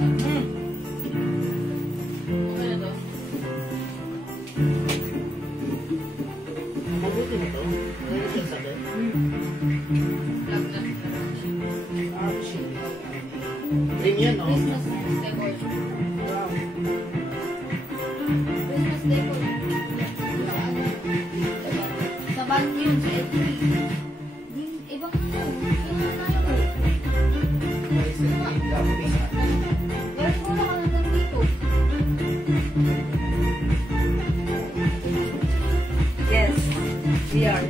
Mabuti na ito. Mabuti sa ito. Premium, no? Christmas decor. Christmas decor. Sa vacuum, sa L3. Ibang ano. Pero kung wala ka nandang dito. Yes, we are.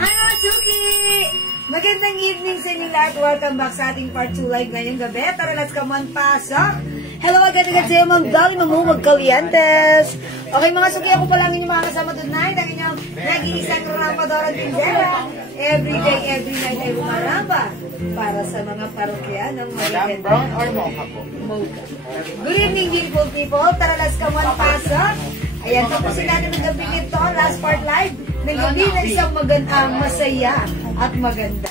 Hi mga Suki! Magandang evening sa inyo lahat. Welcome back sa ating part 2 live ngayong gabi. Tara, let's come on, pasok! Hello, agad-agad sa'yo, Ma'am Dali, Mamumag Calientes. Okay mga Suki, ako pa lang inyong mga kasama tonight. Ang inyong nag-iisang Ramadora Tindera. Every day, every night ay bumaramba para sa mga parokya ng Madam Brown or Mocha po? Mocha. Good evening, beautiful people. Tara, let's come on, pasok! Ayan, tapusin natin ang gabi nito, last part live. Ng gabi na isang masaya at maganda.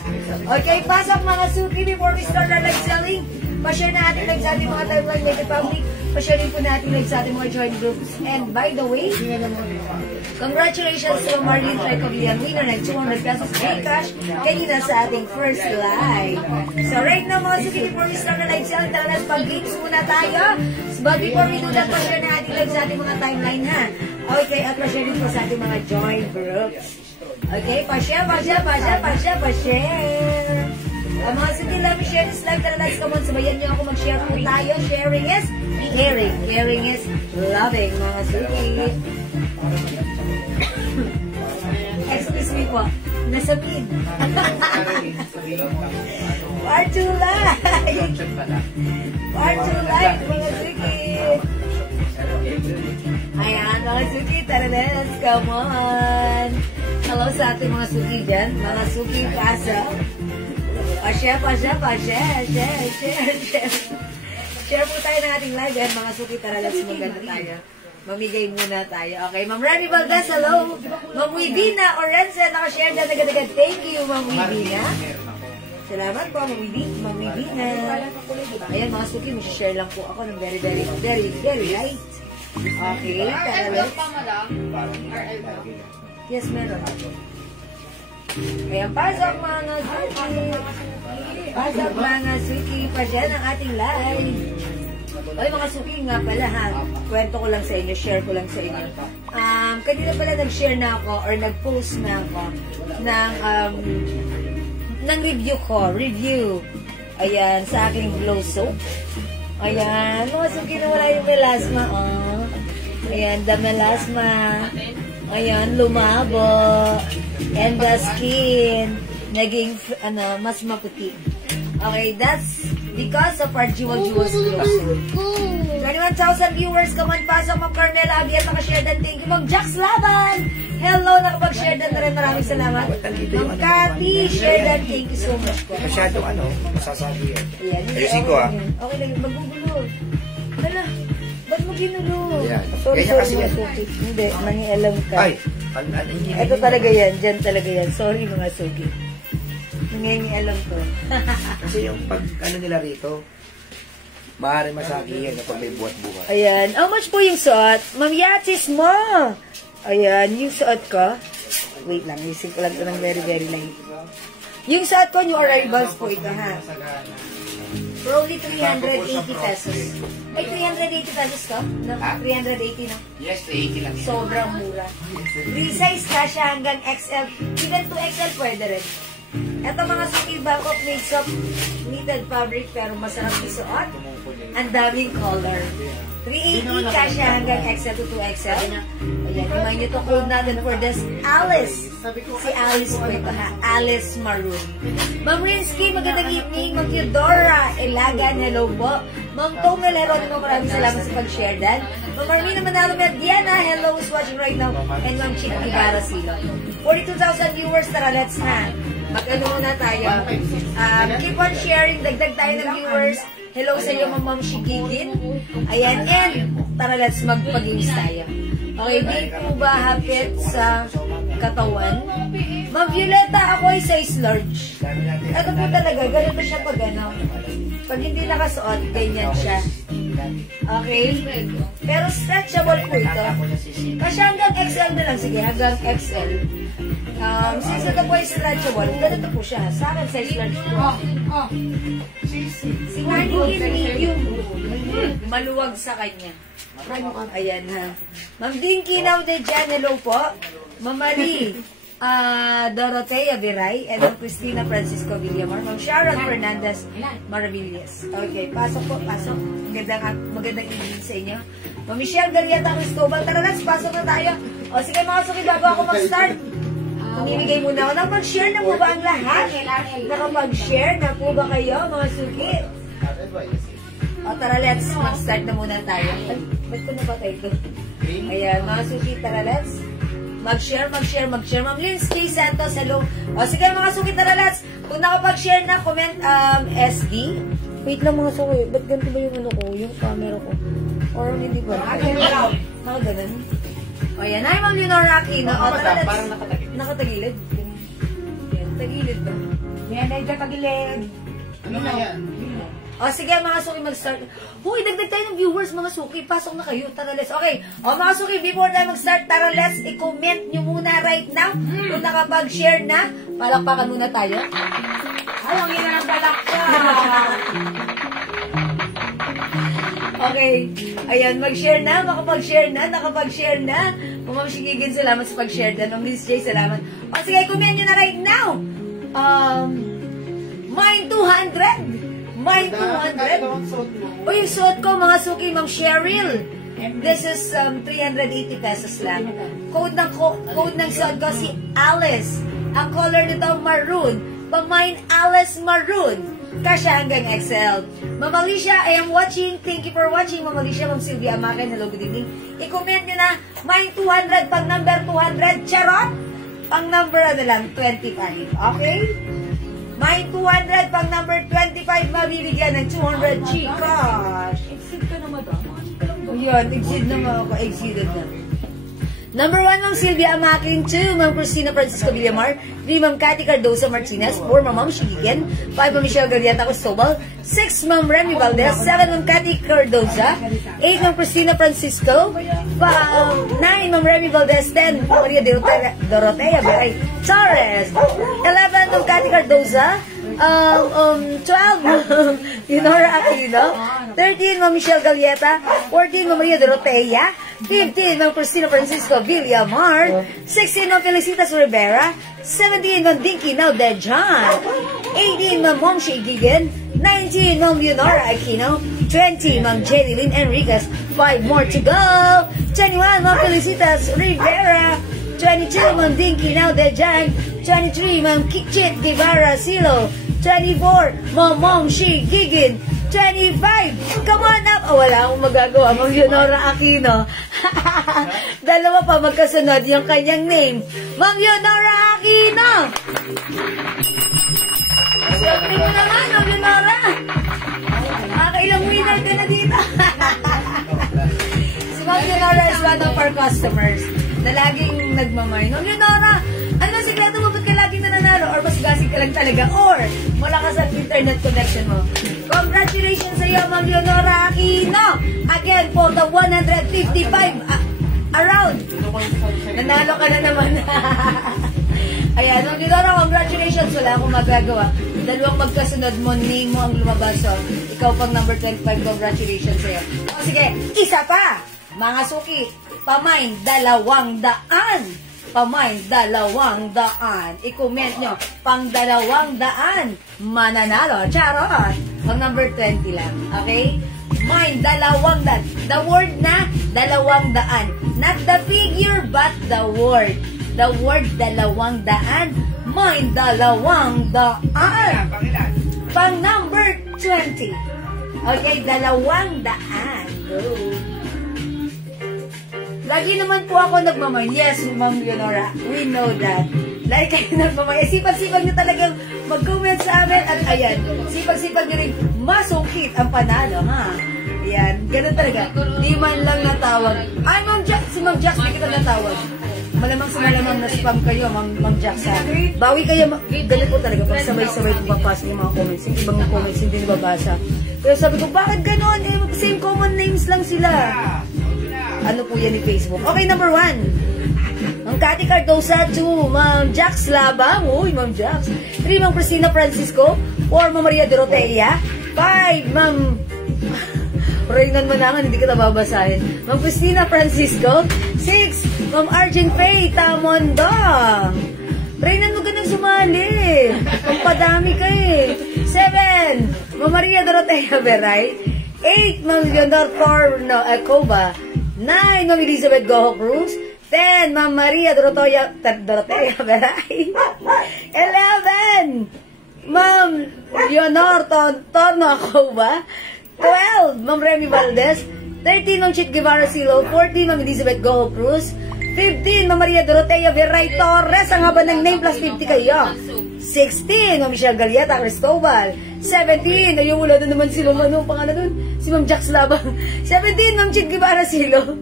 Okay, pasok mga Suki. Before we start our live selling, pa-share na ating live sa ating mga timeline like the public. Pa-share rin po natin live sa ating mga joint groups. And by the way, congratulations to Marlene Trecovillan, winner ng 200 pesos free cash kanina sa ating first live. So right now mga Suki, before we start our live selling, tara na pag-games muna tayo. But before we do that, pa-share na ating live sa ating mga timeline ha. Okay, at pa-share din po sa ating mga joint groups. Okay, pa-share. Mga Suki, let me share this live. Tara, let's come on. Sabayan niyo ako mag-share po tayo. Sharing is caring. Caring is loving, mga Suki. Excuse me po. Nasabihin. Part 2 live. Part 2 live, mga Suki. Ayan, mga Suki. Tara, let's come on. Hello sa ating mga Suki dyan. Mga Suki pasa. Pa-share. Share po tayo ng ating live yan. Mga Suki, tara, let's maganda tayo. Mamigay muna tayo. Okay, Ma'am Remy Valdez, hello. Ma'am Wivina Orense, nakashare dyan agad-agad. Thank you, Ma'am Wivina. Salamat po, Ma'am Wivina. Ayan, mga Suki, share lang po ako ng very light. Okay, tara, let's. Yes, meron. Ayan, pasok mga Suki. Pasok mga Suki. Pa-share ang ating live. Ay, mga Suki nga pala ha. Kwento ko lang sa inyo, share ko lang sa inyo. Kanina pala nag-share na ako or nag-post na ako ng review ko. Review. Ayan, sa aking glow soap. Ayan, mga Suki na wala yung melasma. Oh. Ayan, the melasma. Ayan, lumabo. And the skin, naging, mas maputi. Okay, that's because of our Jewel Glow Soap. 21,000 viewers, come on, pasok, Ma'am Carnella Abiat, nakashare dan, thank you. Ma'am Jax Laban, hello, nakapag-share dan na rin, maraming salamat. Ma'am Cathy, share dan, thank you so much po. Masyadong masasabi yan. Ayan, ayusin ko ha. Okay lang, magugulo. Hala, ba't mo ginulo? Sorry, mga Suki. Hindi, nangialam ka. Ay, ito talaga yan, dyan talaga yan. Sorry mga Suki. Nangialam ko. kasi yung pag nila rito, maaari masabihin kapag may buhat-buhat. Ayan. How much po yung suot? Ma'am Yatis mo! Ayan, yung suot ko. Wait lang, isip ko lang ito ng very light. Yung suot ko, new arrivals po ito ha. For only 380 pesos. Ay, 380 pesos to? No? 380 no? Yes, 80 lang. Sobrang mura. Resize ka siya hanggang XL. Even 2XL pwede rin. Ito mga Suki Bangkok made of knitted fabric pero masarap isuot. Ang daming color. 380 ka siya hanggang XL to 2XL. Ayan, iman nyo to code natin for this Alice. Si Alice po ito ha. Alice Maroon. Ma'am Winsky, magandang evening. Ma'am Theodora Ilagan, hello po. Ma'am Tom Melero, maraming salamat sa pag-share dan. Ma'am Armina Manalo Diana, hello, who's watching right now. And Ma'am Chick Ibarra Silo. 42,000 viewers, tara, let's na. Mag-ano muna tayo. Keep on sharing, dagdag tayo ng viewers. Hello sa iyo, Ma'am Shigigin. Ayan, and tara, let's magpag-games tayo. Okay, di po ba hapit sa katawan? Ma'am Violeta, ako ay size large. Ito po talaga, ganito siya pag ano. Pag hindi nakasuot, ganyan siya. Okay? Pero stretchable po ito. Kasi hanggang XL na lang. Sige, hanggang XL. Since ito po ay stretchable, ganito po siya. Sa akin, size large po. Si Marnie medium. Maluwag sa kanya. Ayan ha. Ma'am Dinky now de Jan, hello po. Ma'am Marie, Dorotea Viray, and Ma'am Cristina Francisco Villamar, Ma'am Sharon Fernandez Maravillas. Okay, pasok po, pasok. Magandang evening sa inyo. Ma'am Michelle Galiata Cristobal, tara na, pasok na tayo. O sige mga suki, bago ako mag-start, pumimigay muna ako. Nakapag-share na po ba ang lahat? Nakapag-share na po ba kayo, mga suki? O tara, let's mag-start na muna tayo. Ba't ko napatay ito? Ayan, mga suki, tara, let's mag-share. Ma'am Linsky Santos, hello. O sige, mga suki, tara, let's. Kung nakapag-share na, comment SD. Wait lang mga suki, ba't ganito ba yung ano ko, yung camera ko? Or hindi ba? Nakaganan. O yan, ay Ma'am Leonora Aquino. O tara, let's. Parang nakatagilid. Yan, tagilid ba? Yan, ay tagilid. Ano na yan? O sige, mga suki, mag-start. Huy, dagdag tayo ng viewers, mga suki. Pasok na kayo. Tara, let's. Okay. O mga suki, before tayo mag-start, tara, let's. I-comment nyo muna right now. Kung nakapag-share na, palakpakan muna tayo. Ay, ang ina ng palakpak. Okay. Ayan, mag-share na, makapag-share na, nakapag-share na. Ma'am Shigigin, salamat sa pag-share na. Ma'am Liz J, salamat. O sige, comment nyo na right now. Mine 200. Mine 200. O yung suot ko, mga suki, Ma'am Cheryl. This is 380 pesos lang. Code ng suot ko si Alice. Ang color nito, maroon. Pag mine, Alice Maroon. Kasya hanggang XL. Ma'am Alicia, I am watching. Thank you for watching. Ma'am Alicia, Ma'am Sylvia Amaken, hello, good evening. I-comment nyo na, mine 200, pag number 200, charot. Pang number ano lang, 25. Okay? Mine 200, pang number 25, mabibigyan ng 200 Gcash. Exit ka na, madam. Yan, exceed na mga ako. Exceeded na. Number 1, Ma'am Sylvia Amakin. 2, Ma'am Cristina Francisco Villamar. 3, Ma'am Cathy Cardoza Martinez. 4, Ma'am Shigigen. 5, Ma'am Michelle Galiata Cristobal. 6, Ma'am Remy Valdez. 7, Ma'am Cathy Cardoza. 8, Ma'am Cristina Francisco. 9, Ma'am Remy Valdez. 10, Maria Dorotea Viray Torres. 11, Ma'am Cathy Cardoza. 12, Leonora Aquino. 13, Ma'am Michelle Galieta. 14, Ma'am Maria Dorotea. 15, Ma'am Cristina Francisco Villamar. 16, Ma'am Felicitas Rivera. 17, Ma'am Dinky Now Dejan. 18, Ma'am Mom Gigan. 19, Ma'am Leonora Aquino. 20, Ma'am Jelly Lynn Enriquez. 5 more to go. 21, Ma'am Felicitas Rivera. 22, Ma'am Dinky Now Dejan. 23, Ma'am Kikchit Guevara Silo. 24, Mom Shigigin. 25, come on up. Oh, wala akong magagawa. Ma'am Leonora Aquino. Dalawa pa magkasunod yung kanyang name. Ma'am Leonora Aquino. Siyempre mo naman, Ma'am Leonora. Makakailang winner ka na dito. Si Ma'am Leonora is one of our customers na laging nagmamay. Ma'am Leonora, ano sikreto mo? Ba't ka laging nananalo? Or mas gasig ka lang talaga? Or wala ka sa internet connection mo? Congratulations sa iyo, Ma'am Leonora Aquino! Again, for the 155 around. Nanalo ka na naman. Ayan, Ma'am Leonora, congratulations. Wala akong magagawa. Dalawang magkasunod mo, name mo ang lumabas. So, ikaw pang number 25, congratulations sa iyo. O sige, isa pa! Mga suki, pamain 200. Pamain 200. I-comment nyo, pang 200 mananalo. Charot! Ang number 20 lang. Okay? Mine 200. The word na 200. Not the figure, but the word. The word 200. Mine 200. Pang number 20. Okay, 200. Go. Lagi naman po ako nagmamahal. Yes, Ma'am Leonora, we know that. Lagi kayo nagmamahal. Sipag-sipag nyo talagang mag-comment sa amin. At ayan, sipag-sipag nyo rin masungkit ang panalo, ha? Ayan, ganun talaga. Di man lang natawag. Ay, Ma'am Jax, si Ma'am Jax, di kita natawag. Malamang sa malamang na spam kayo, Ma'am Jax, ha? Bawi kayo, ganun po talaga. Pag sabay-sabay pumapasok yung mga comments, yung ibang comments hindi nababasa. Pero sabi ko, bakit ganun? Eh, same common names lang sila. Ano po yan ni Facebook? Okay, number 1. Ma'am Cathy Cardosa. 2, Ma'am Jax Labang. Uy, Ma'am Jax. 3, Ma'am Cristina Francisco. 4, Ma'am Maria Dorotea. 5, Ma'am... Reynan mo naman, hindi kita babasahin. Ma'am Cristina Francisco. 6, Ma'am Arjen Faye Tamondo. Reynan mo ganang sumali. Ang padami ka eh. 7, Ma'am Maria Dorotea Beray. 8, Ma'am Leonor Torno Acoba. 9, Ma'am Elizabeth Goho Cruz. 10, Ma'am Maria Dorotea Beray. 11, Ma'am Leonor Torno Acoba. 12, Ma'am Remy Valdez. 13, Ma'am Chit Guevara Silo. 14, Ma'am Elizabeth Goho Cruz. 15, Ma'am Maria Dorotea Veray Torres. Ang haba ng name plus 50 kayo. 16, Ma'am Michelle Galieta Cristobal. 17, ayun, wala na naman si Ma'am, ano pangalan nun? Si Ma'am Jax Labang. 17, Ma'am Chit Guevara Silo.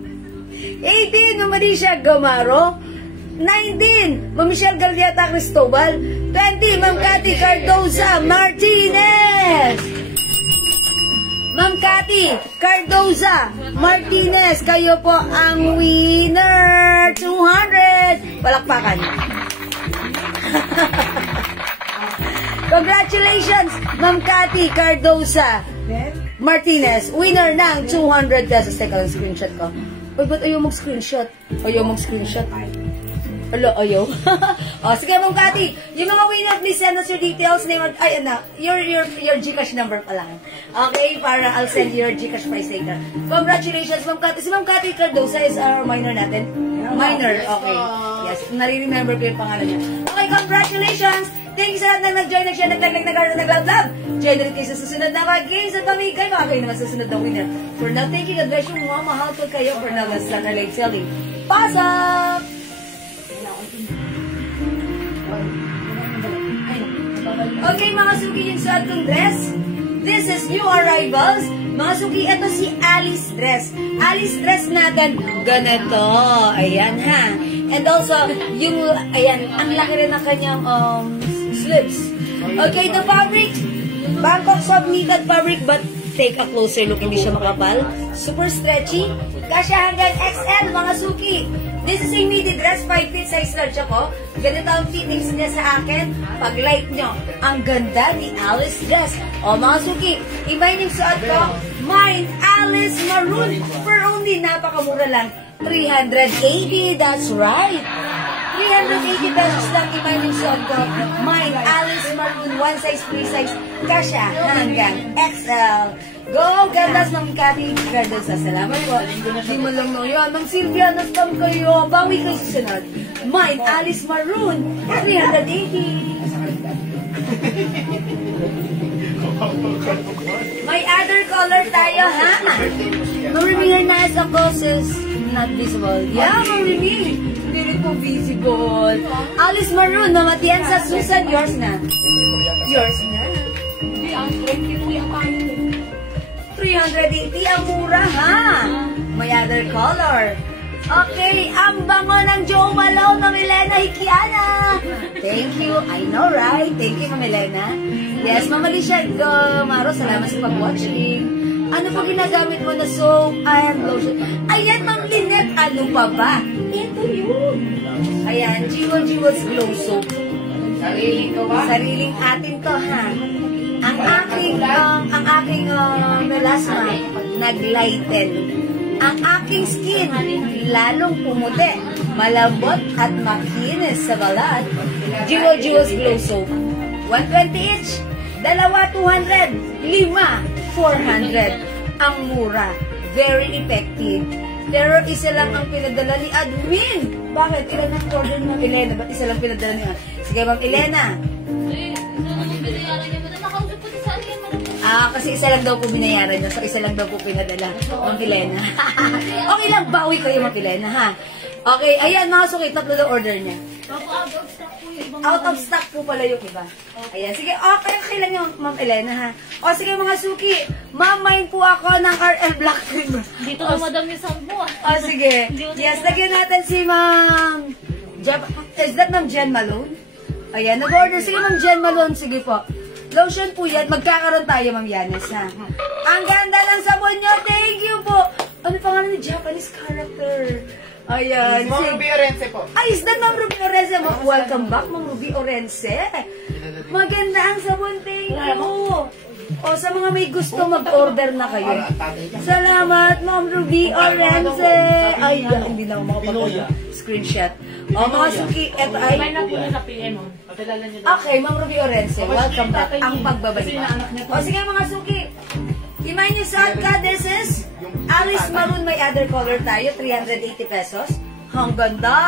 18, Ma'am Alicia Gamaro. 19, Ma'am Michelle Galieta Cristobal. 20, Ma'am Cathy Cardosa Martinez. Ma'am Cathy Cardosa Martinez, kayo po ang winner. 200. Palakpakan. Congratulations, Ma'am Cathy Cardosa Martinez, winner ng 200 pesos. Teka lang, screenshot ko. Uy, ba't ayaw mag-screenshot? Ayaw mag-screenshot. Hello, ayaw. O, sige, Ma'am Cathy. Yung mga winner, please send us your details. Name, ay, ano, your Gcash number pa lang. Okay, para I'll send you your Gcash price later. Congratulations, Ma'am Cathy. Si Ma'am Cathy Cardosa is our minor natin. Minor, okay. Yes, nare-remember ko yung pangalan niya. Okay, congratulations. Thank you sa lahat na nag-join, nag-share, nag-like, nag-love. Join ulit kayo sa susunod na mga games at pamigay. Mga kayo naman sa susunod na winner. For now, thank you. God bless you. Mga mahal ko kayo. For now, let's start our late selling. Pasok! Okay, mga suki, yung suot kong dress. This is new arrivals. Mga suki, ito si Alice dress. Alice dress natin, ganito. Ayan, ha. And also, yung, ayan, ang laki rin ng kanyang slips. Okay, the fabric, Bangkok soft knitted fabric, but take a closer look, hindi siya makapal. Super stretchy. Kasya hanggang XL, mga suki. This is a midi dress, 5 feet size large ako. Ganito ang fittings niya sa akin. Pag-like nyo, ang ganda ni Alice dress. O mga suki, iba yung suot ko. Mine, Alice Maroon. For only, napakamura lang. 380, that's right. 380 pesos lang iba yung suot ko. Mine, Alice Maroon, 1 size, 3 size. Kasya hanggang XL. Go, gandas, Ma'am Cathy Cardosa. Salamat po. Hindi mo lang no yun. Ma'am Sylvia, nastam kayo. Bawi kayo sa sunod. Mine, Alice Maroon, 380. May other color tayo, ha? Ma'am Remy Hernandez ako, sis. Not visible. Yeah, Ma'am Remy. Hindi rin po visible. Alice Maroon, Ma'am Atienza Susan, yours na. Yours na. Thank you, Kuya Panginoon. 380 ang mura, ha? May other color. Okay, ang bango ng Joe Malone ng Elena Hikiana. Thank you. I know, right? Thank you, Ma'am Elena. Yes, Ma'am Alicia Maro, salamat sa pag-watching. Ano po ginagamit mo na soap and lotion? Ayan, Ma'am Lynette, ano pa ba? Ito yun. Ayan, Jewel's Glow Soap. Sariling atin to, ha? Ang aking melasma naglighten. Ang aking skin lalong pumuti, malambot at makinis sa balat. Jewel's Glow Soap. 120 each. Dalawa, 200. 5, 400. Ang mura. Very effective. Pero isa lang ang pinadala ni Admin. Bakit? Ilan ang order ng Elena? Ba't isa lang pinadala niya? Sige, Ma'am Elena. Kasi isa lang daw po binayaran niya, so isa lang daw po pinadala. Ma'am Pilena. Okay lang, bawi kayo, Ma'am Pilena, ha? Okay, ayan, mga suki, tatlo daw order niya. Out of stock po yung ibang Out of stock po pala yung iba. Ayan, sige, okay lang yung Ma'am Elena, ha? O, sige mga suki, mamain po ako ng RL Black Cream. Dito na madam yung sound mo. O, sige. Yes, lagyan natin si Ma'am... Is that Ma'am Jen Malone? Ayan, nag-order. Sige, Ma'am Jen Malone, sige po. Lotion po yan. Magkakaroon tayo, Ma'am Yanis, ha? Ang ganda ng sabon nyo. Thank you po. Ano pangalan ni Japanese character? Ayan. Ma'am Ruby Orense po. Ay, is that Ma'am Ruby Orense? Welcome back, Ma'am Ruby Orense. Maganda ang sabon. Thank you. O, sa mga may gusto, mag-order na kayo. Salamat, Ma'am Ruby Orense. Ay, hindi na ako makapag-screenshot. O, mga suki, eto ay... Okay, Ma'am Ruby Orense, welcome back. Ang pagbabalik. O, sige mga suki. Imayin niyo sa ka, this is Alice Maroon, may other color tayo, 380 pesos. Ang ganda!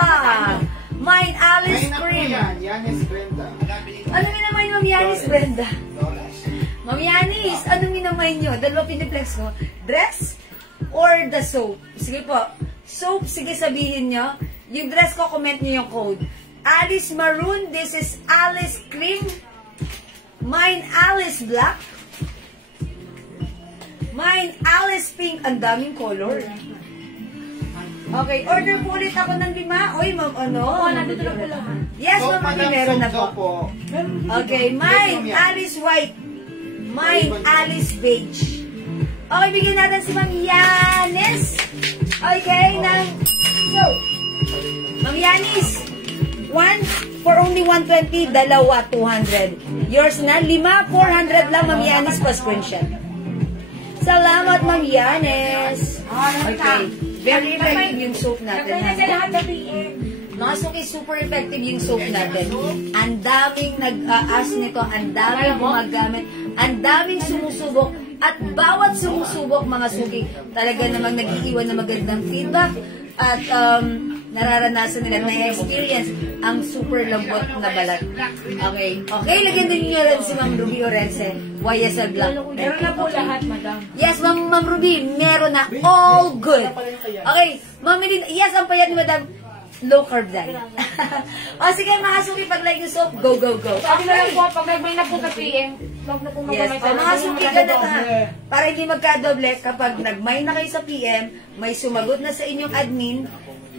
Mine Alice Cream. Yanis Brenda. Ano minamay Ma'am Yanis Brenda? Ma'am Yanis, ano minamay nyo? Dalawa piniplex ko. Dress or the soap? Sige po. Soap, sige sabihin nyo. Yung dress ko, comment nyo yung code. Alice Maroon, this is Alice Cream. Mine Alice Black. Mine Alice Pink. Ang daming color. Okay, order po ulit ako ng 5. Oy, Ma'am, ano? Nandito na po lahat. Yes, Ma'am, meron na po. Okay, mine Alice White. Mine Alice Beige. Okay, bigyan natin si Ma'am Yanis. Okay, ng... So, Ma'am Yanis, 1 for only 120, dalawa 200. Yours na, 5, 400 lang, Ma'am Yanis, pa screenshot. Salamat, Ma'am Yanis. Okay, very effective yung soap natin. Mga suki, super effective yung soap natin. Ang daming nag-aas nito, ang daming gumagamit, ang daming sumusubok, at bawat sumusubok, mga suki, talaga namang nag-iiwan na magandang feedback, at nararanasan nila, na-experience ang super lambot na balat. Okay. Okay, lagyan din nyo rin si Ma'am Ruby Orense, YSL Black. Meron na po lahat, madam. Yes, Ma'am Ruby, meron na. All good. Okay, Ma'am Melina, yes, ang payat ni Madam, low carb dan. O sige, mga suki, pag like yung soap, go, go, go. Sabi na lang po, pag nag-may na po ka PM, wag na po Yes, o mga suki, ganito ha. Para hindi magkadoble, kapag nag-may na kayo sa PM, may sumagot na sa inyong admin,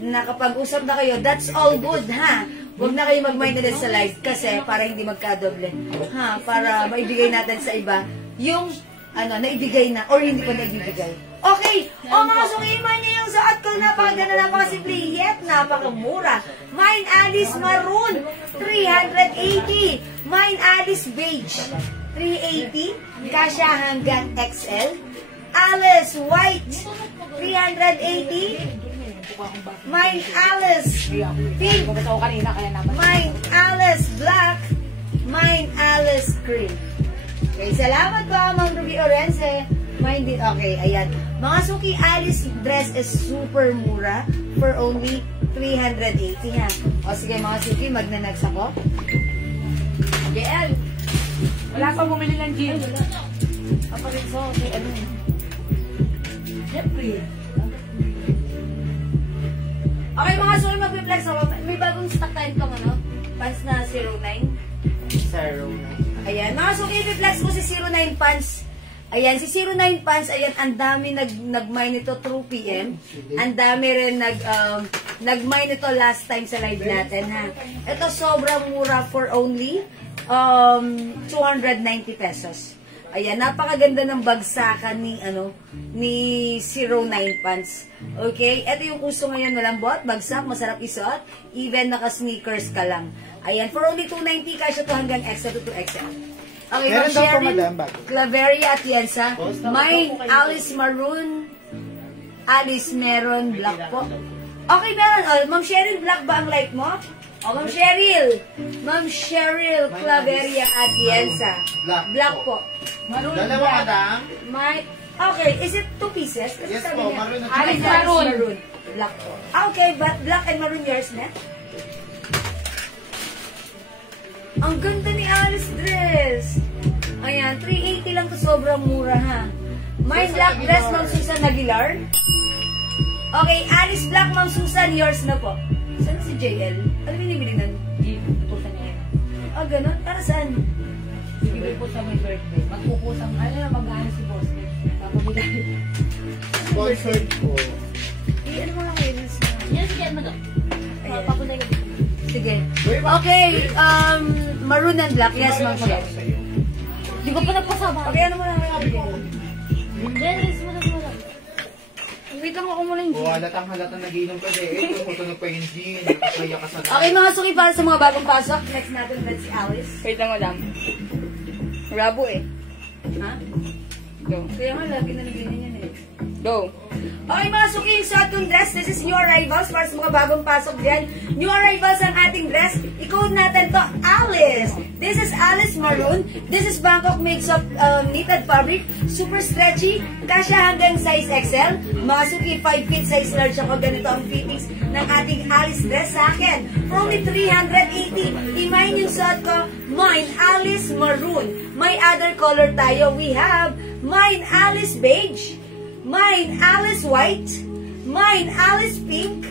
nakapag-usap na kayo, that's all good, ha? Huwag na kayo mag-mind na din sa live kasi para hindi magkadoble. Ha? Para maibigay natin sa iba yung, naibigay na or hindi pa naibigay. Okay! O mga sungiman niyo yung saat ko, napakaganda, napakasimple, yet napakamura. Mine Alice Maroon, 380. Mine Alice Beige, 380. Kasya hanggang XL. Alice White, 380. Mine Alice Pink. Mine Alice Black. Mine Alice Cream. Okay, salamat po, Ma'am Ruby Orense. Mine din. Okay, ayan. Mga suki, Alice dress is super mura for only 380 ha. O sige mga suki, magnanags ako. Okay, El. Wala pa bumili ng gin. Ako rin so, okay, ano yun? Jeffrey. Okay mga suki, mag-reflex ako. May bagong stock tayo itong pants na 09. 09. Ayan, mga suki, reflex ko si 09 pants. Ayan, si 09 pants, ayan, ang dami nag-mine nito through PM. Ang dami rin nag-mine nito last time sa live natin, ha. Ito sobrang mura for only 290 pesos. Ayan, napakaganda ng bagsakan ni 09 pants. Okay? Ito yung uso ngayon, malambot, bagsak, masarap isuot, even naka-sneakers ka lang. Ayan, for only 290 kasya to hanggang XL to 2XL. Okay, Meron daw po, madam, Claveria at Yensa. Mine, Alice Maroon. Alice Meron, Black po. Okay, meron. Oh, Ma'am Cheryl, Black ba ang like mo? Oh, Ma'am Cheryl. Ma'am Cheryl, Claveria at Yensa. Black po. Maroon. Dalawa, madam. Okay, is it 2 pieces? Kasi Yes sabi po, niya, maroon at Alice Maroon. Black po. Okay, but Black and Maroon yours na? Ang ganda ni Alice dress. Ayan, 380 lang to, sobrang mura ha. Mine black dress, Ma'am Susan Aguilar. Okay, Alice Black, Ma'am Susan, yours na po. Saan si JL? Ano binibili nun? Pupusan niya yan. Ah, ganun? Para saan? Bibigay po sa may birthday. Magpupusang, mag-ano si boss. Papabigay. Sponsored po. Ano mga kayo? Yan, sige, ano to? Ayan. Papunay ka dito. Sige. Okay, maroon and black. Yes, Ma'am Chef. Di ko pa nagpasama. Okay, ano mo lang may Dennis, mo na. Wait lang ako muna yung O, halatang nagiinom ka din. Tutunog pa yung gin. Nakakaya ka sa Okay, mga suki para sa mga bagong pasok. Next natin ulit si Alice. Wait lang, madam. Rabo eh. Ha? Go. Kaya nga, lagi na ganyan yan eh. Go. Okay, mga suki, yung suot kong dress. This is new arrivals para sa mga bagong pasok dyan. New arrivals ang ating dress. I-code natin to Alice. This is Alice Maroon. This is Bangkok Mix of knitted fabric. Super stretchy. Kasya hanggang size XL. Mga suki, 5 feet size large ako. Ganito ang fittings ng ating Alice dress sa akin. For only 380. Imayin yung suot ko. Mine, Alice Maroon. May other color tayo. We have mine, Alice Beige. Mine, Alice White. Mine, Alice Pink.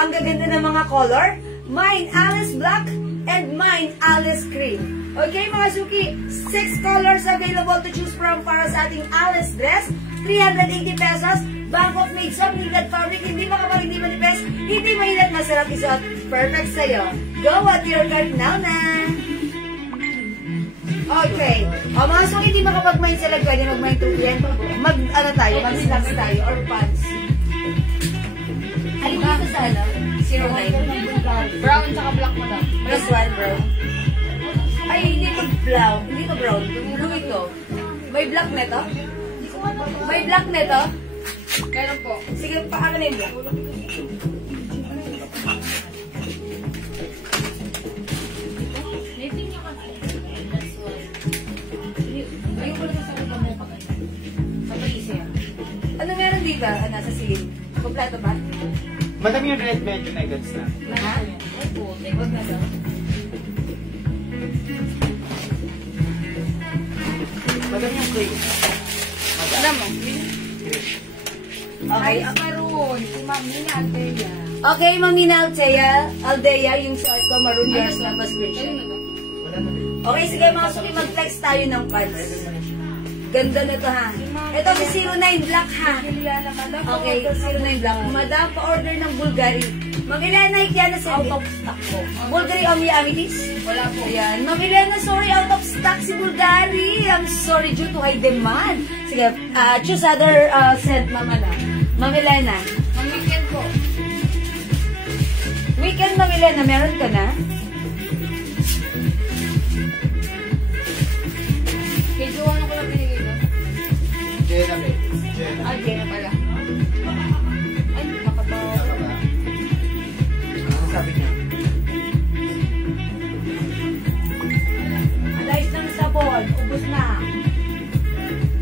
Ang gaganda ng mga color. Mine, Alice Black. And mine, Alice Cream. Okay, mga suki, 6 colors available to choose from para sa ating Alice dress. 380 pesos. Bangkok mix of knitted fabric. Hindi makapag, hindi manipes. Hindi mainat, masarap isuot. Perfect sa'yo. Go at your cart now na. Okay. O, mga suki, hindi makapag-mind sila. Pwede mag-mind to yan. Mag-snacks tayo or pants. Alin dito sa ano? 09. Brown tsaka black mo daw. Plus 1, bro. Ay, hindi to brown. Hindi to brown. Blue ito. May black na ito? May black na ito? Meron po. Sige, paano na yung black? Maybe niya kasi. That's why. Ayun ko lang sa mga mo pag ano. Sa paisa yan. Ano meron dito? Sa ceiling? Kompleto ba? Madam yung red medyo na gets na. Ha? Ay po, wag na daw. Madam yung cream. Alam mo. Okay. Maroon. Si Ma'am Nina Altea. Okay, Mamina Aldea, yung suot ko, maroon yours na prescription. Wala na rin. Okay, sige mga suki, mag-flex tayo ng pants. Ganda na to ha. Ito si 09 Black ha. Okay, 09 Black. Madam, pa-order ng Bulgari. Ma'am Elena, ikyan na sa Out of stock po. Bulgari Omi Amitis? Wala po. Ayan. Ma'am Elena, sorry, out of stock si Bulgari. I'm sorry, due to high demand. Sige, choose other scent, Ma'am Ana. Ma'am Elena. Ang weekend po. Weekend, Ma'am Elena, meron ka na? Kay Joanna ko lang pinigay ko. Jenna, be. Jenna. Ah, Jenna pala. Ay, nakatawa. Ano sabi niya? Alayos ng sabon. Ubus na.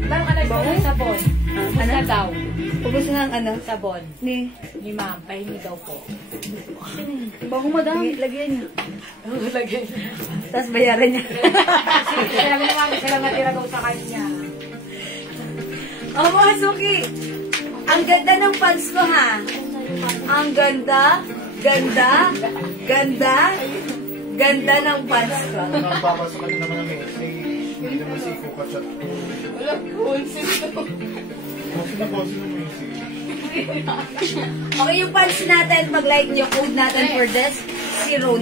Bang alayos ng sabon. Ubus na daw. Ubus na ang ano? Sabon. Ni. Ni Ma'am, pahingi daw po. Bago madam. Lagyan niya. Lagyan. Tapos bayaran niya. Sila naman, sila natira daw sa kanya. Oh, mga suki. Ang ganda ng pants ko, ha? Ang ganda, ganda, ganda, ganda ng pants ko. Ang papasok ka na naman ng message. Hindi naman si Kuka chat. Wala ko. Kasi na boss ng message. Okay, yung pants natin, mag-like nyo, code natin for this, 09.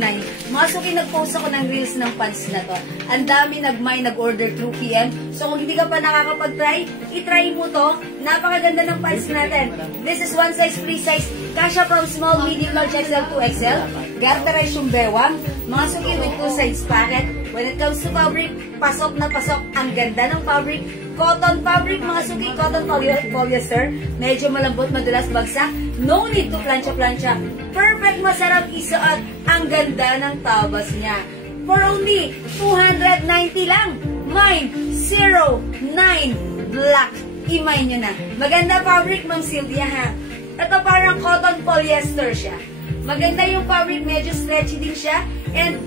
Mga suki, nag-post ako ng reels ng pants na to. Ang dami nag-order through PM. So, kung hindi ka pa nakakapag-try, i-try mo to. Napakaganda ng pants natin. This is one size, free size. Kasha from small, medium, large, XL to XL. Garterize yung bewang. Mga suki, with two sides packet. When it comes to fabric, pasok na pasok. Ang ganda ng fabric. Cotton fabric, mga suki, cotton polyester. Medyo malambot, madulas bagsak. No need to plancha-plancha. Perfect, masarap isuot. Ang ganda ng tabas niya. For only 290 lang. Mine, 09 Black. Imay nyo na. Maganda fabric, Ma'am Sylvia, ha? Ito parang cotton polyester siya. Maganda yung fabric, medyo stretchy din siya. And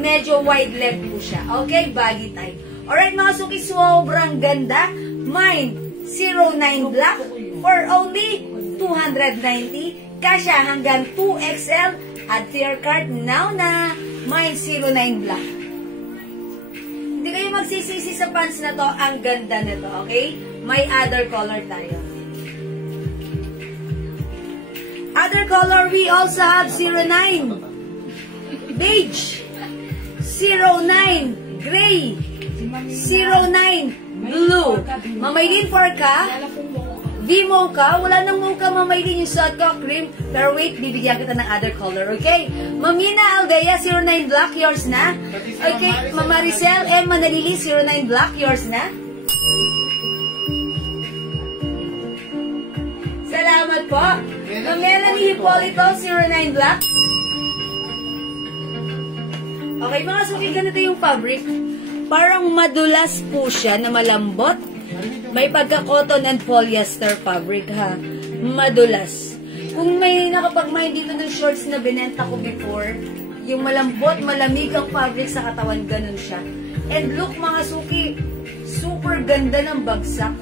medyo wide leg po siya. Okay, baggy type. Alright mga suki, sobrang ganda. Mine, 09 black for only 290. Kasya hanggang 2XL. Add to your cart now na. Mine, 09 black. Hindi kayo magsisisi sa pants na to. Ang ganda nito, okay? May other color tayo. Other color, we also have 09 beige, 09 gray, 09 blue. Mamaylin for ka? V-mocha? Wala nang mocha, mamaylin yung suot ko, cream. Pero wait, bibigyan kita ng other color, okay? Mamina Aldea, 09 black, yours na. Okay, Mama Maricel and Manalili, 09 black, yours na. Salamat po. Melanie Hipolito, 09 black. Okay, mga suki, ganito yung fabric. Parang madulas po siya na malambot. May pagka-cotton and polyester fabric, ha. Madulas. Kung may nakapag-mind dito ng shorts na binenta ko before, yung malambot, malamig ang fabric sa katawan, ganun siya. And look, mga suki, super ganda ng bagsak.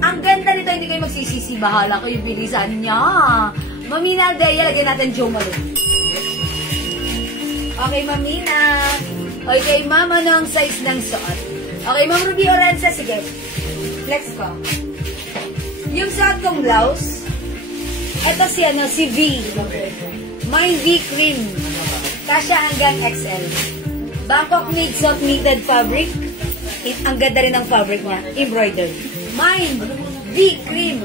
Ang ganda nito, hindi kayo magsisisi. Bahala kayo, bilisan niya. Mamina Aldea, lagyan natin Joe Malone. Okay, Mamina. Okay, Ma'am, ano ang size ng suot? Okay, Ma'am Ruby Orense, sige. Flex ko. Yung suot kong blouse, eto si, si V. May V cream. Kasya hanggang XL. Bangkok Knit Soft Knitted Fabric. Ang ganda rin ng fabric niya. Embroidered. Mine, V cream,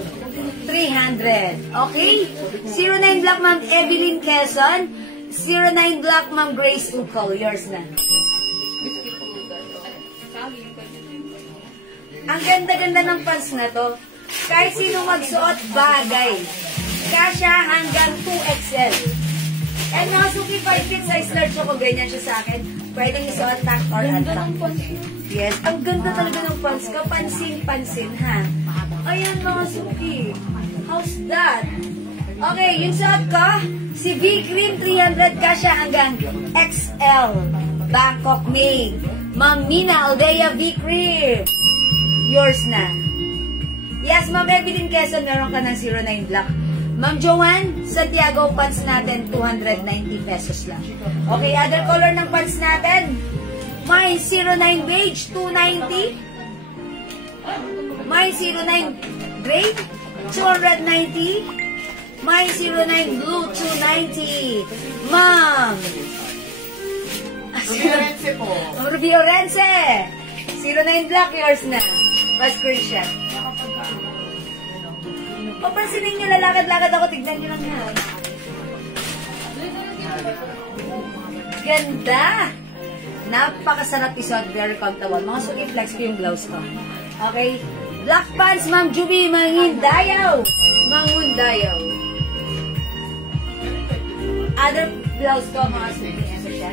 300. Okay? 09 black, Ma'am Evelyn Quezon. 09 black, Ma'am Grace Ukol. Yours na. Ang ganda-ganda ng pants na to. Kahit sino magsuot, bagay. Kasya hanggang 2XL. And mga suki, 5 feet size large ako. Ganyan siya sa akin. Pwedeng isuot tank or untank. Yes, ang ganda talaga ng pants. Kapansin-pansin, ha? Ayan mga suki. How's that? Okay, yung suot ko, si V Cream 300 kasya hanggang XL. Bangkok made. Ma'am Mina Aldea V Cream. Yours na. Yes, Ma'am Evelyn Quezon, meron ka ng 09 black. Ma'am Joanne, Santiago pants natin, 290 pesos lang. Okay, other color ng pants natin. May 09 beige, 290. May 09 gray, 290. May 09 blue, 290. Ma'am. Orense po. Ruby Orense. 09 black, yours na. Pa-screenshot. Papansinin nyo, lalakad-lakad ako. Tignan nyo lang yan. Ganda! Napakasarap isuot. Very comfortable. Mga suki, flex ko yung blouse ko. Okay? Black pants, Ma'am Juby, Mangindayaw. Mangundayaw. Other blouse ko, mga suki. Ano siya?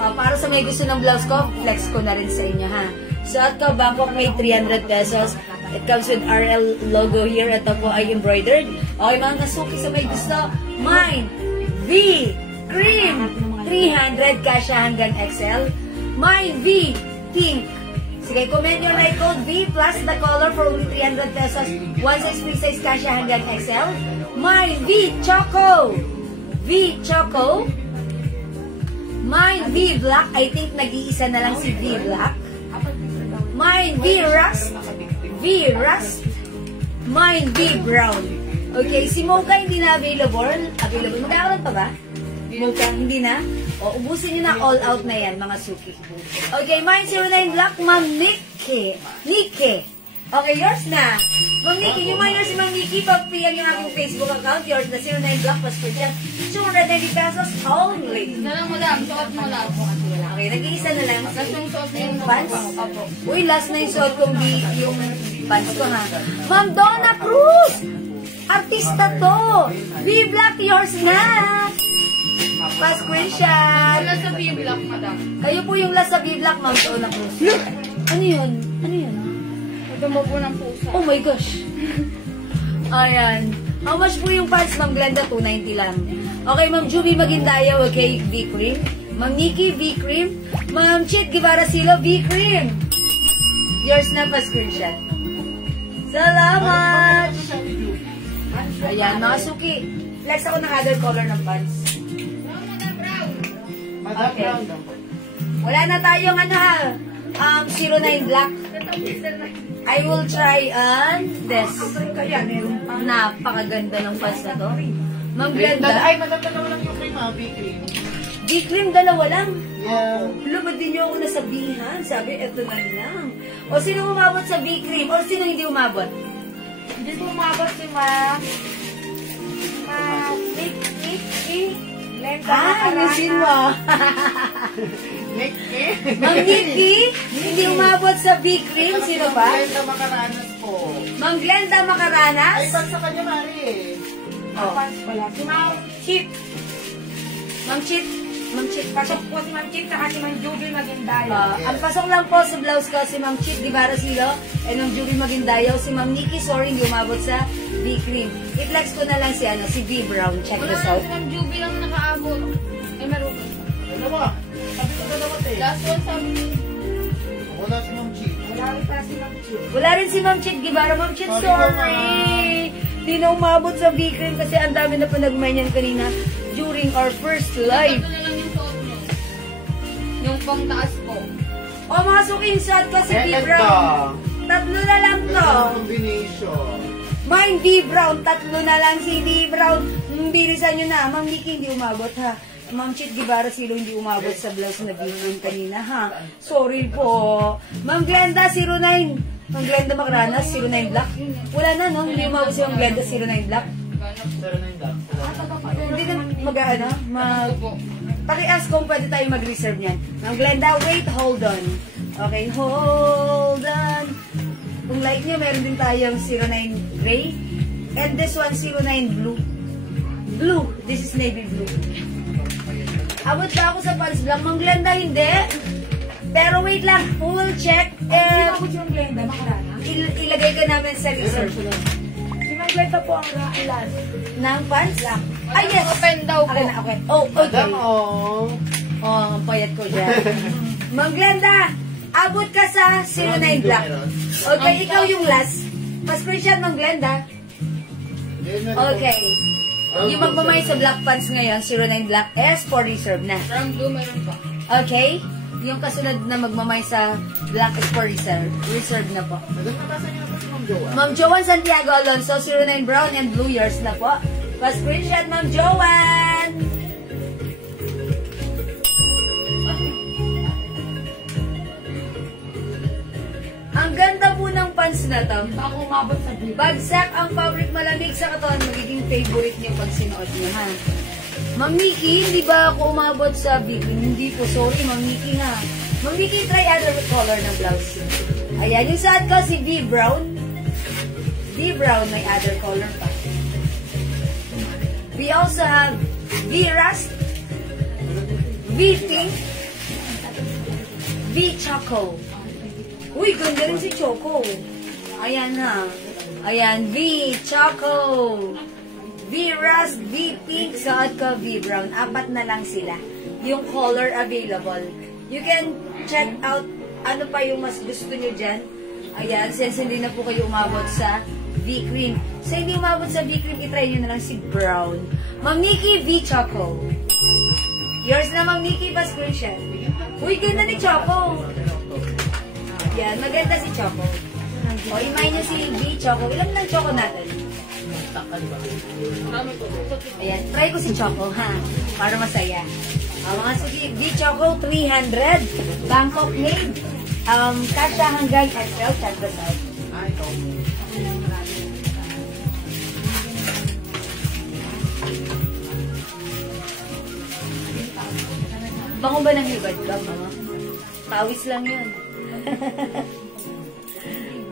Para sa may gusto ng blouse ko, flex ko na rin sa inyo, ha? Suot ko, Bangkok may 300 pesos. It comes with RL logo here. Ito po ay embroidered. Okay, mga kasuki sa may gusto. Mine, V, cream, 300, kasya hanggang XL. Mine, V, pink. Sige, comment your like code V plus the color for only 300 pesos. One size, free size, kasya hanggang XL. Mine, V, choco. V, choco. Mine, V, black. I think nag-iisa na lang si V, black. Mine, V, rust. V, rust. Mine, V, brown. Okay, si Mocha hindi na available. Magkakaroon pa ba? Mocha, hindi na? O, ubusin nyo na, all out na yan, mga suki. Okay, mine, 09 black, Ma'am Nikki. Okay, yours na. Ma'am Nikki, yung yours si Ma'am Nikki, pag-piyan yung aking Facebook account, yours na 09 black, passport yan. 290 pesos only. Dalang mo lang, suot mo lang. Okay, nag-iisa na lang. Tapos yung suot mo yung Pants? Opo. Uy, last na yung suot kong yung pants ko, ha? Ma'am Donna Cruz! Artista to! V-Black, yours na! Pa-screenshot! Wala sa B-Block, madam. Kayo po yung last sa V-Black, Ma'am Donna Cruz. Ano yun? Ano yun? Ito mo po ng pusa. Oh my gosh! Ayan. How much po yung pants, Ma'am Glenda? 290 lang. Okay, Ma'am Juby Maguindayo, okay, V-Cream. Ma'am Nikki, V-Cream. Ma'am Chit Guevara Silo, V-Cream. Yours na pa screenshot. Salamat! Ayan, mga suki. Flex ako ng other color ng pants. Madam Okay. Brown lang po. Wala na tayong ano ha. 09 black. I will try on this. Napakaganda ng pants na to. Ma'am Glenda. Ay, madam, dalawa lang yung cream, B-cream. V-Cream, dalawa lang. Yeah. Lumad din niyo ako nasabihan. Sabi, eto na lang. O sino umabot sa V-Cream? O sino hindi umabot? Hindi po umabot si Ma'am. Ma'am, Nikki. Lenta Ayusin mo. Nikki. Ma'am Nikki, hindi umabot sa V-Cream. Sino ba? Glenda Macaranas po. Ma'am Glenda Ay, Macaranas. pag sa kanya, Mari eh. Oh. pala. Si Ma'am Chip. Ma'am Chit. Ma'am Chit. Pasok po si Ma'am Chip saka si Ma'am Jubil Maguindayo. Ang pasok lang po sa blouse ko si Ma'am Chit Guevara Silo and Ma'am Julie Maguindayo. Si Ma'am Nikki, sorry, hindi umabot sa V-Cream. I-flex ko na lang si V Brown. Check Wala this na out. si Ma'am Jubil ang nakaabot. Eh, meron pa. Dalawa. Sabi ko dalawa, te. Last one sabi ni... Wala si Ma'am Chi. Wala rin pala si Ma'am Chip. Wala rin si Ma'am Chit Guevara. Ma'am Chit, Sorry, sorry. Di na umabot sa V-Cream kasi ang dami na panagmayan kanina during our first live. Ito na lang yung suot niyo. Yung pang taas ko. O mga screenshot ko si V Brown. Tatlo na lang to. Combination. Mine V Brown. Tatlo na lang si V Brown. Bilisan nyo na. Ma'am Nikki, hindi umabot ha. Ma'am Chit Guevara Silo, hindi umabot sa blouse na V-Cream kanina ha. Sorry po. Ma'am Glenda, 09. Ma'am Glenda Macaranas, 09 Black. Wala na no? Hindi umabot si Ma'am Glenda, 09 Black. Pero na yung dap. Hindi na mag-ano? Paki-ask kung pwede tayo mag-reserve niyan. Ma'am Glenda, wait, hold on. Okay, hold on. Kung like niyo, meron din tayong 09 gray. And this one, 09 blue. Blue. This is navy blue. Abot ba ako sa pants lang? Ma'am Glenda, hindi. Pero wait lang, we will check. Ako si Ma'am Glenda, makarana. Ilagay ka namin sa reserve. Si Ma'am Glenda po ang last. Ng pants lang. Ay, yes. Open daw po. Okay na, okay. Oh, okay. Madam, oh. Oh, ang payat ko dyan. Ma'am Glenda, abot ka sa 09 Black. Okay, ikaw yung last. Pa-screenshot, Ma'am Glenda. Okay. Yung magmamay sa black pants ngayon, 09 Black S for reserve na. From blue meron pa. Okay? Yung kasunod na magmamay sa black S for reserve. Reserve na po. Madam, natasan niyo na po si Ma'am Joa. Ma'am Joanne Santiago Alonso, 09 Brown and Blue years na po. Pa-screenshot, Ma'am Joanne! Ang ganda po ng pants na to. Ako umabot sa blue. Bagsak ang fabric malamig sa katawan, magiging favorite niyo pag sinuot niyo, ha? Ma'am Nikki, hindi ba ako umabot sa V-Cream? Hindi po, sorry, Ma'am Nikki, ha? Ma'am Nikki, try other color ng blouse. Ayan, yung saad ko si V Brown. V Brown, may other color pa. We also have V Rust, V Pink, V Choco. Uy, ganda rin si Choco. Ayan ha. Ayan, V Choco. V Rust, V Pink, saad ko V Brown. 4 na lang sila. Yung color available. You can check out ano pa yung mas gusto nyo dyan. Ayan, since hindi na po kayo umabot sa V-Cream. So, hindi umabot sa V-Cream, itry nyo na lang si Brown. Ma'am Nikki, V Choco. Yours na, Ma'am Nikki, pa screenshot. Uy, ganda ni Choco. Yan, maganda si Choco. O, imay nyo si V Choco. Ilan lang Choco natin? Ayan, try ko si Choco, ha? Para masaya. Mga sige, V Choco, 300. Bangkok made. Kasha hanggang XL, check this out. Bango ba ng hibad ka, mga? Pawis lang yun.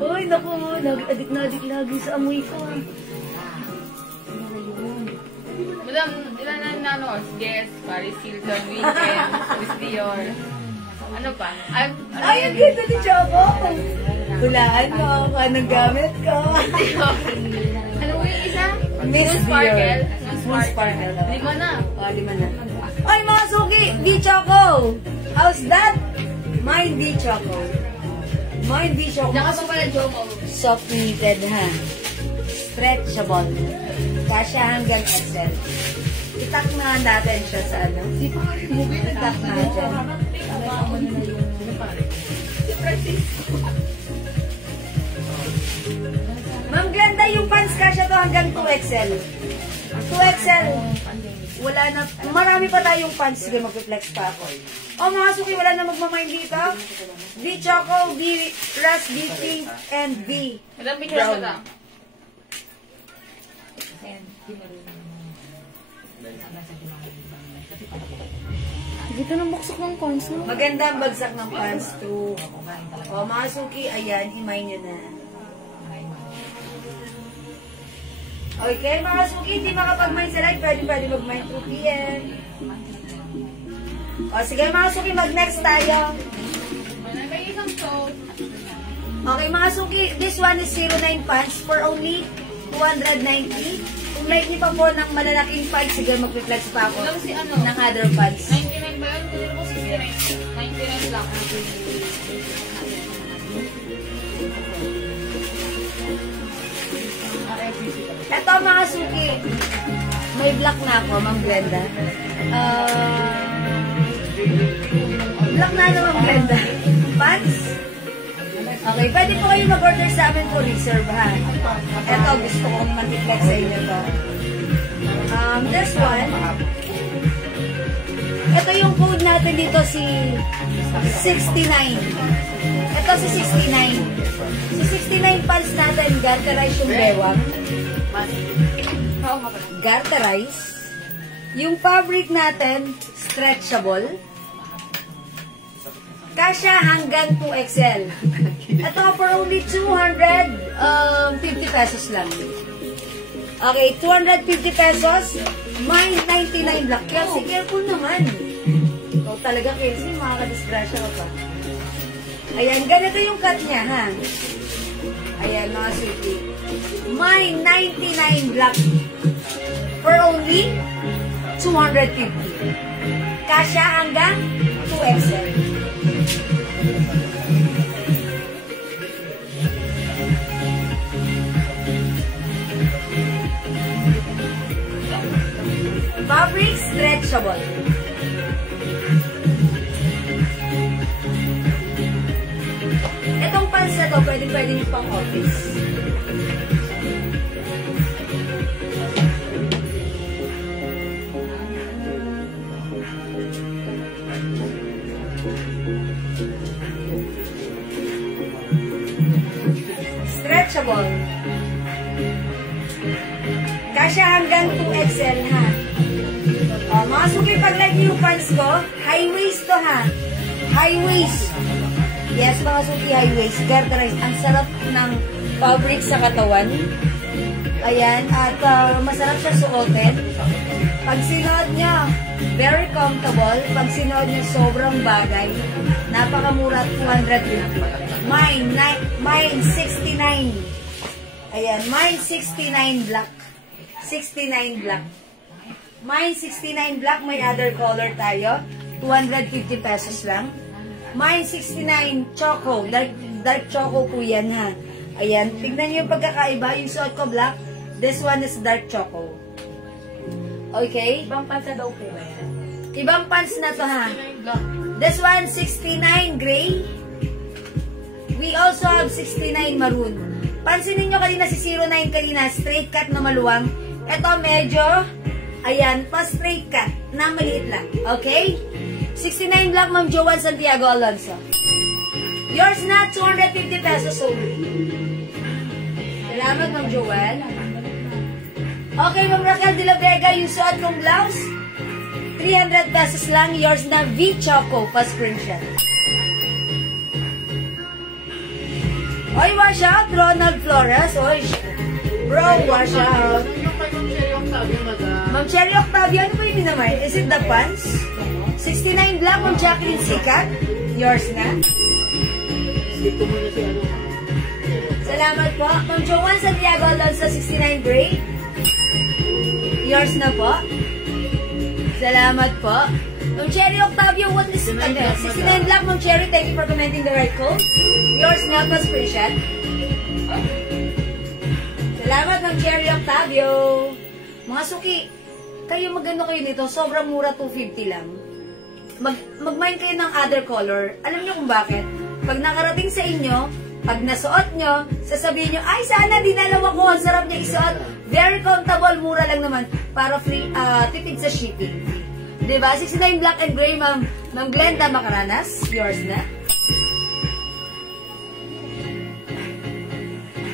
Uy, naku, nag-adik na adik lagi sa amoy ko. Madam, ilan na nanos? Guess, Paris Hilton, Weekend, Miss Dior. Ano pa? Ay, ang ganda ni Choco! Hulaan mo kung anong gamit ko. Ano yung isa? Miss Moon Sparkle. Dior. Moon Sparkle. 5 na. O, 5 na. Ay, mga suki! Suki, V-Choco. How's that? Mine V-Choco. Mine V-Choco. Naka pa pala Choco. Soft knitted ha. Stretchable. Kasya hanggang XL. Itak na natin siya sa ano. Itak natin. Ma'am Glenda, yung pants kasya to hanggang 2XL. 2XL. Wala na. Marami pa tayong pants. Sige, mag-flex pa ako. Oh, mga Suki, wala na magmamind dito. V-Choco, V-Ras, V-Pink, and V. Madam, picture mo ta. Dito nang buksak ng pants mo. Maganda ang bagsak ng pants to. O, mga Suki, ayan, himay nyo na. Okay, mga Suki, hindi makapag-mind sa live. Pwede mag-mind 2 p.m. O, sige, mga Suki, mag-next tayo. May isang soap. Okay, mga Suki, this one is 09 pants for only 290. Kung like niyo pa po ng malalaking pants, sige, mag-flex pa ako Alam si ano? ng other pants. 99 ba yun? Hindi ko 69. 99 lang. Ito, mga Suki, may black na ako, Ma'am Glenda. Black na ano, Ma'am Glenda? Pants? Okay, pwede po kayo mag-order sa amin po reserve, ha? Ito, gusto kong mag-flex sa inyo to. This one, ito yung code natin dito, si 69. Ito si 69. Si 69 pants natin, garterize yung bewang. Garterize. Yung fabric natin, stretchable. Kasya hanggang 2XL. Ito for only 250 pesos lang. Okay, 250 pesos. Mine 99 black. Kelsey, careful naman. Ikaw talaga, Kelsey, makakadisgrasya ka pa. Ayan, ganito yung cut niya, ha? Ayan, mga sweetie. Mine 99 black. For only 250. Kasya hanggang 2XL. Fabric stretchable. Itong pants na to, pwede pang office. Stretchable. Kasya hanggang 2XL, ha? O, mga Suki, pag like yung pants ko, high waist to, ha? High waist. Yes, mga Suki, high waist. Garterize. Ang sarap ng fabric sa katawan. Ayan. At masarap siya suotin. Pag sinuot nyo, very comfortable. Pag sinuot nyo, sobrang bagay. Napakamura, 250. Mine 69. Ayan, mine 69 black. 69 black. Mine 69 black, may other color tayo. 250 pesos lang. Mine 69 choco. Dark choco po yan, ha. Ayan, tignan nyo yung pagkakaiba. Yung suot ko black. This one is dark choco. Okay? Ibang pants na daw po ba yan? Ibang pants na to, ha. This one, 69 gray. We also have 69 maroon. Pansinin nyo kanina si 09 kanina, straight cut na maluwang. Ito medyo, ayan, pa-straight cut na maliit lang. Okay? 69 black, Ma'am Joanne Santiago Alonso. Yours na, 250 pesos only. Salamat, Ma'am Joanne. Okay, Ma'am Raquel de la Vega, yung suot kong blouse, 300 pesos lang. Yours na, V-Choco, pa-screenshot. Oy, wash out, Ronald Flores. Oy, bro, wash out. Ma'am Cherry Octavio, ano po yung minamay? Is it the pants? 69 black, Ma'am Jacqueline Sikat. Yours na. Salamat po. Ma'am Joanne Santiago Alonso, 69 gray. Yours na po. Salamat po. Ma'am Cherry Octavio, what is 69 Black, Ma'am Cherry, thank you for commenting the right code. Yours not was screenshot. Salamat, Ma'am Cherry Octavio. Mga suki, kayo magano kayo nito, sobrang mura, 250 lang. Mag-mind kayo ng other color. Alam niyo kung bakit? Pag nakarating sa inyo, pag nasuot nyo, sasabihin nyo, ay sana dinalawa ko, ang sarap niya isuot. Very comfortable, mura lang naman. Para free, tipid sa shipping. Diba? 69 Black and Gray, Ma'am Glenda Macaranas. Yours na.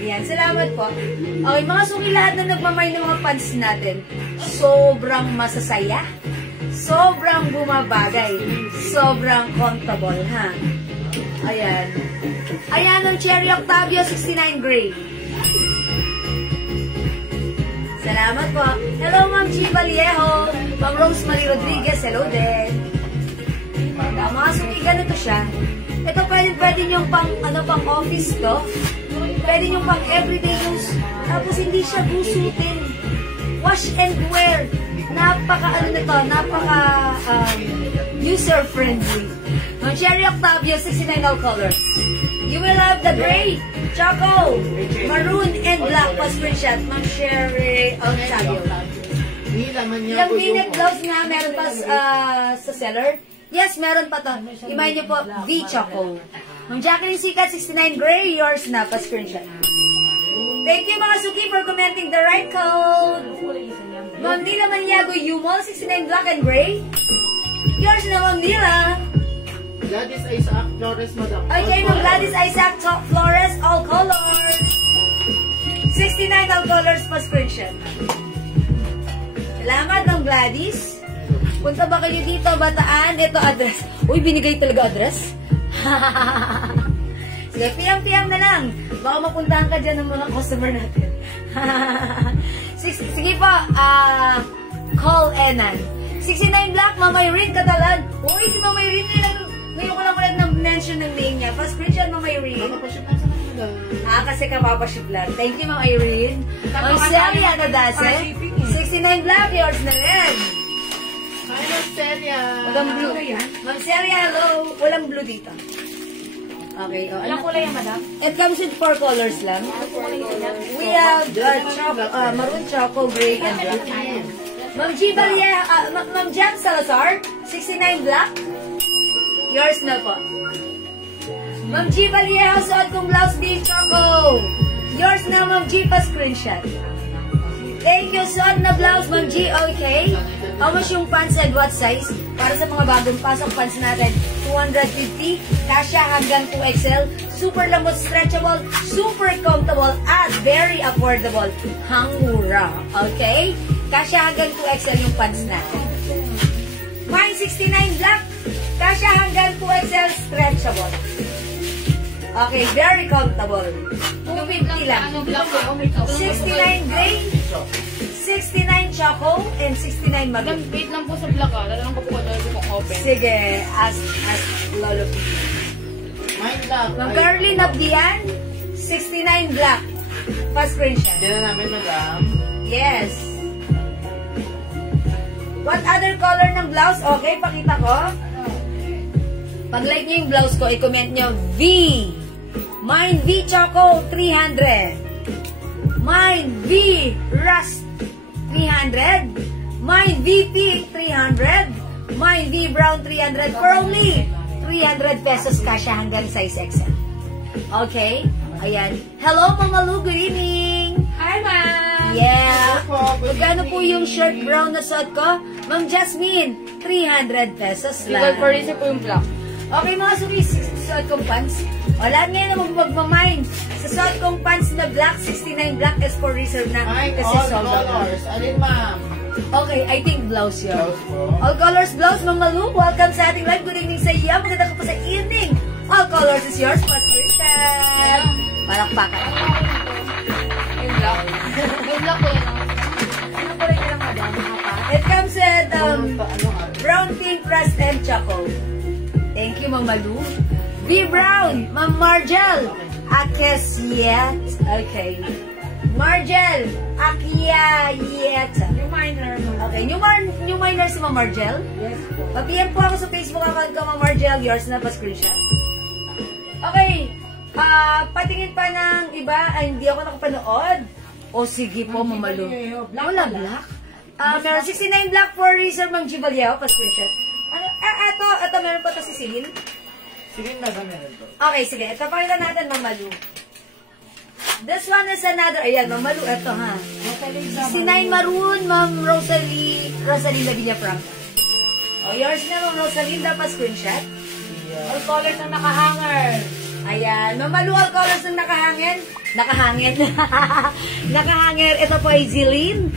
Ayan, salamat po. Okay, mga suki, lahat na nagmamay ng mga pants natin, sobrang masasaya, sobrang bumabagay, sobrang comfortable, ha? Ayan. Ayan ang Cherry Octavio 69 Gray. Salamat po. Hello, Ma'am G. Vallejo. Ma'am Rosemary Rodriguez, hello din. Mga suki, ganito siya. Ito pwede nyong pang office to. Pwede nyong pang everyday use. Tapos hindi siya gusutin. Wash and wear. Napaka user-friendly. Ma'am Cherry Octavio, 69 all colors. You will have the gray, choco, maroon, and black pa screenshot. Ma'am Cherry Octavio. Yung minute blouse na meron pa sa seller? Yes, meron pa to. Imay niyo po, V-choco. Ma'am Jacqueline Sikat, 69 gray, yours na pa screenshot. Thank you mga suki for commenting the right code. Ma'am Nila Maniago Yumol, 69 black and gray. Yours na, Ma'am Nila. Gladys Isaac Flores, madam. Okay, Ma'am Gladys Isaac Flores, all colors. 69 all colors pa screenshot. Salamat, Ma'am Gladys. Punta ba kayo dito, Bataan? Ito address. Uy, binigay talaga address? Sige, piyang-piyang na lang. Baka mapuntahan ka dyan ng mga customer natin. Sige po, call Enan. 69 Black, Ma'am Irene Catalan. Uy, si Ma'am Irene, ngayon ko lang ulit na-mention ng name niya. Pa-screenshot, Ma'am Irene. Kasi kapapaship lang. Thank you, Ma'am Irene. Ma'am Celia Nadase. 69 Black, yours na rin. Hi, Ma'am Celia. Walang blue. Ma'am Celia, hello. Walang blue dito. Okay. Ilang kulay yan, madam? It comes with 4 colors lang. We have maroon, choco, gray, and black. Ma'am G. Ma'am Jan Salazar, 69 black. Yours na po. Ma'am G. Vallejo, suot kong blouse din, choco. Yours na, Ma'am G. Pa screenshot. Thank you, suot na blouse, Ma'am G. Okay. How much yung pants and what size? Para sa mga bagong pasok pants natin, 250. Kasya hanggang 2XL. Super lamot, stretchable, super comfortable, at very affordable. Hangura. Okay? Kasya hanggang 2XL yung pants natin. Mine 69 black. Kasya hanggang 2XL stretchable. Okay, very comfortable. 250 lang. 69 gray, 69 choco, and 69 Madam, maganda. wait lang po sa black ah. Lalang ko po kung open. Sige, ask Lolo P. Mine black. Ma'am Caroline Abdian, 69 black. Pa-screenshot. Hindi na namin, madam. Yes. What other color ng blouse? Okay, pakita ko. Pag like nyo yung blouse ko, i-comment nyo V. Mine V Choco, 300. Mine V Rust, 300. Mine VP, 300. Mine V Brown, 300. For only 300 pesos kasya hanggang size XL. Okay? Ayan. Hello, Mama Lu. Good evening. Hi, ma'am! Yeah. Magkano po yung shirt brown na suot ko? Ma'am Jasmine, 300 pesos Legal lang. for reason po yung black. Okay, mga suki, suot kong pants. Wala ngayon na magmamind. Sa suot kong pants na black, 69 black is for reserve na. Mine, Kasi all sold out. colors. Alin, ma'am? Okay, I think blouse yun. Blouse po. All colors blouse, Mama Lu. Welcome sa ating live. Good evening sa iyo. Maganda ka po sa evening. All colors is yours. Pas-Christian. Palakpakan. Yung black. Yung black ko yun. Ano kulay nilang, madam? Apat? It comes with brown, pink, rust, and choco. Thank you, Mama Lu. B. Brown, Ma'am Margel. Akes, yes. Okay. Margel Akiayeta. Yung minor mo. Okay, new minor si Ma'am Margel. Yes po. Pa-PM po ako sa Facebook account ko, Ma'am Margel. Yours na, pa-screenshot. Okay. Patingin pa ng iba. Ay, hindi ako nakapanood. O, sige po, Mamalu. Wala black. Meron 69 black for Reserve Mang Gibaliao. Pa-screenshot. Ito, meron pa to si Celine. Sige, nasa meron to. Okay, sige. Ito, pakita natin, Mamalu. This one is another. Ayan, Mamalu. Ito, ha. 69 maroon, Ma'am Rosalinda Villafranca. O, yours na, Ma'am Rosalinda. Pa-screenshot. All colors na nakahanger. Ayan, Mamalu, all colors ng nakahangin. Nakahangin. Ito po ay Celine.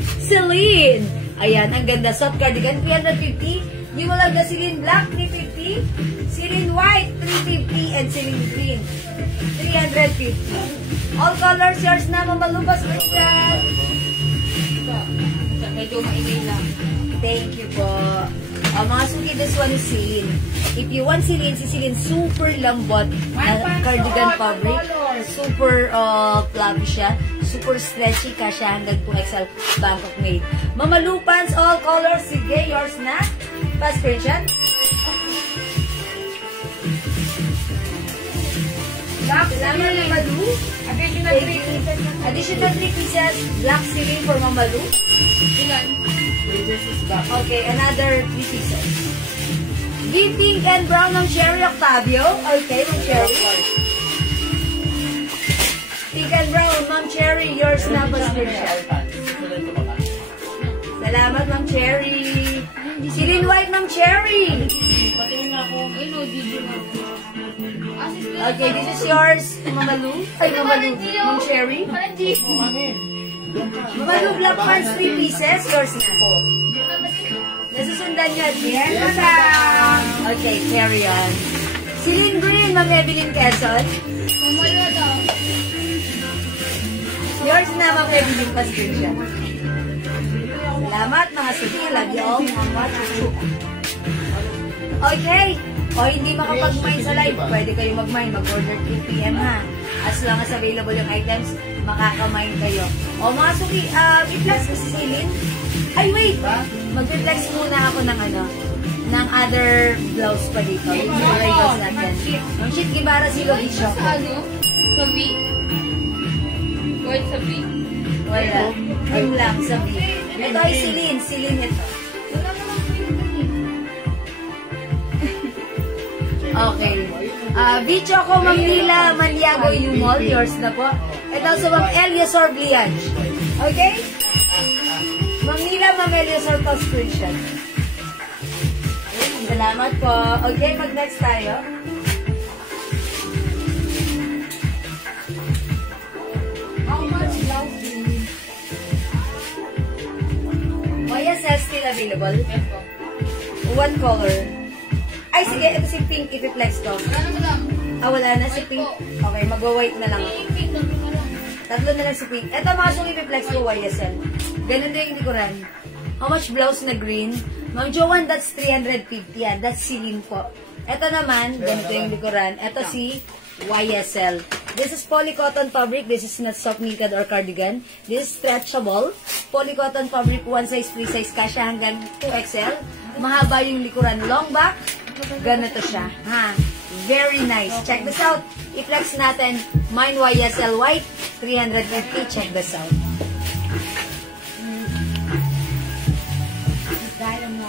Ayan, ang ganda. Soft cardigan, 350. You will have the Celine Black, 350. Celine White, 350. And Celine Green, 350. All colors, yours na, Mamalu, pa-screenshot. Medyo maingay lang. Thank you po. Mga suki, this one is Celine. If you want Celine, si Celine super lambot na cardigan fabric. Super fluffy siya. Super stretchy ka siya hanggang 2XL Bangkok made. Mamalu pants, all colors. Sige, yours na. Pa-screenshot. Black, salamat Mamalu. Additional 3 pieces. Black Celine for Mamalu. Ilan? Okay, another 3 pieces. Deep pink and brown ng Cherry Octavio. Okay, Ma'am Cherry. Pink and brown, Ma'am Cherry. Yours na, pa-screenshot. Salamat, Ma'am Cherry. Celine White, Ma'am Cherry. Patingin ako. Ay, no, video na. Okay, this is yours, Mamalu. Ay, Mamalu. Ma'am Cherry. Parang G. Mamalu Black Pants, 3 pieces. Yours na. Nasusundan niya. Yes, madam. Okay, carry on. Celine Green, Ma'am Evelyn Quezon. Kumalo daw. Yours na, Ma'am Evelyn, pa-screenshot. Salamat, mga suki. Love you all. Okay. O hindi makapag-mine sa live, pwede kayo mag-mine. Mag-order 3 PM ha. As long as available yung items, makaka-mine kayo. O mga suki, i-flex ko si Celine. Ay, wait! Mag-flex muna ako ng ng other blouse pa dito. Yung other blouse natin. Ang Sheet Gibara si Logisho. Sa ano? Sa V? Wait, sa V? Wala. Yung lang sa V. Ito ay Celine. Celine ito. Wala naman pinipili. Okay. Bichoco Mamila Maniago Yumol. Yours na po. Ito sa Ma'am Eliasor Blianch. Okay? Mamila Ma'am Eliasor po screenshot. Salamat po. Okay, mag-next tayo. How much blouse do you need? YSL still available. Yes po. What color? Ay, sige. Ito si pink. Ipiplex ko. Ano madam? Wala na si pink. Okay, mag-white na lang. Pink na lang. Tatlo na lang si pink. Ito mga sung ipiplex ko YSL. Ganun din yung likuran. How much blouse na green? Ma'am Joanne, that's 350 yan. That's Celine po. Ito naman, ganito yung likuran. Ito si YSL. This is polycotton fabric. This is not soft knitted or cardigan. This is stretchable. Polycotton fabric, one size, free size, kasha hanggang 2XL. Mahaba yung likuran. Long back. Ganito siya. Ha? Very nice. Check this out. I-flex natin. Mine YSL white. 350. Check this out. Diamond.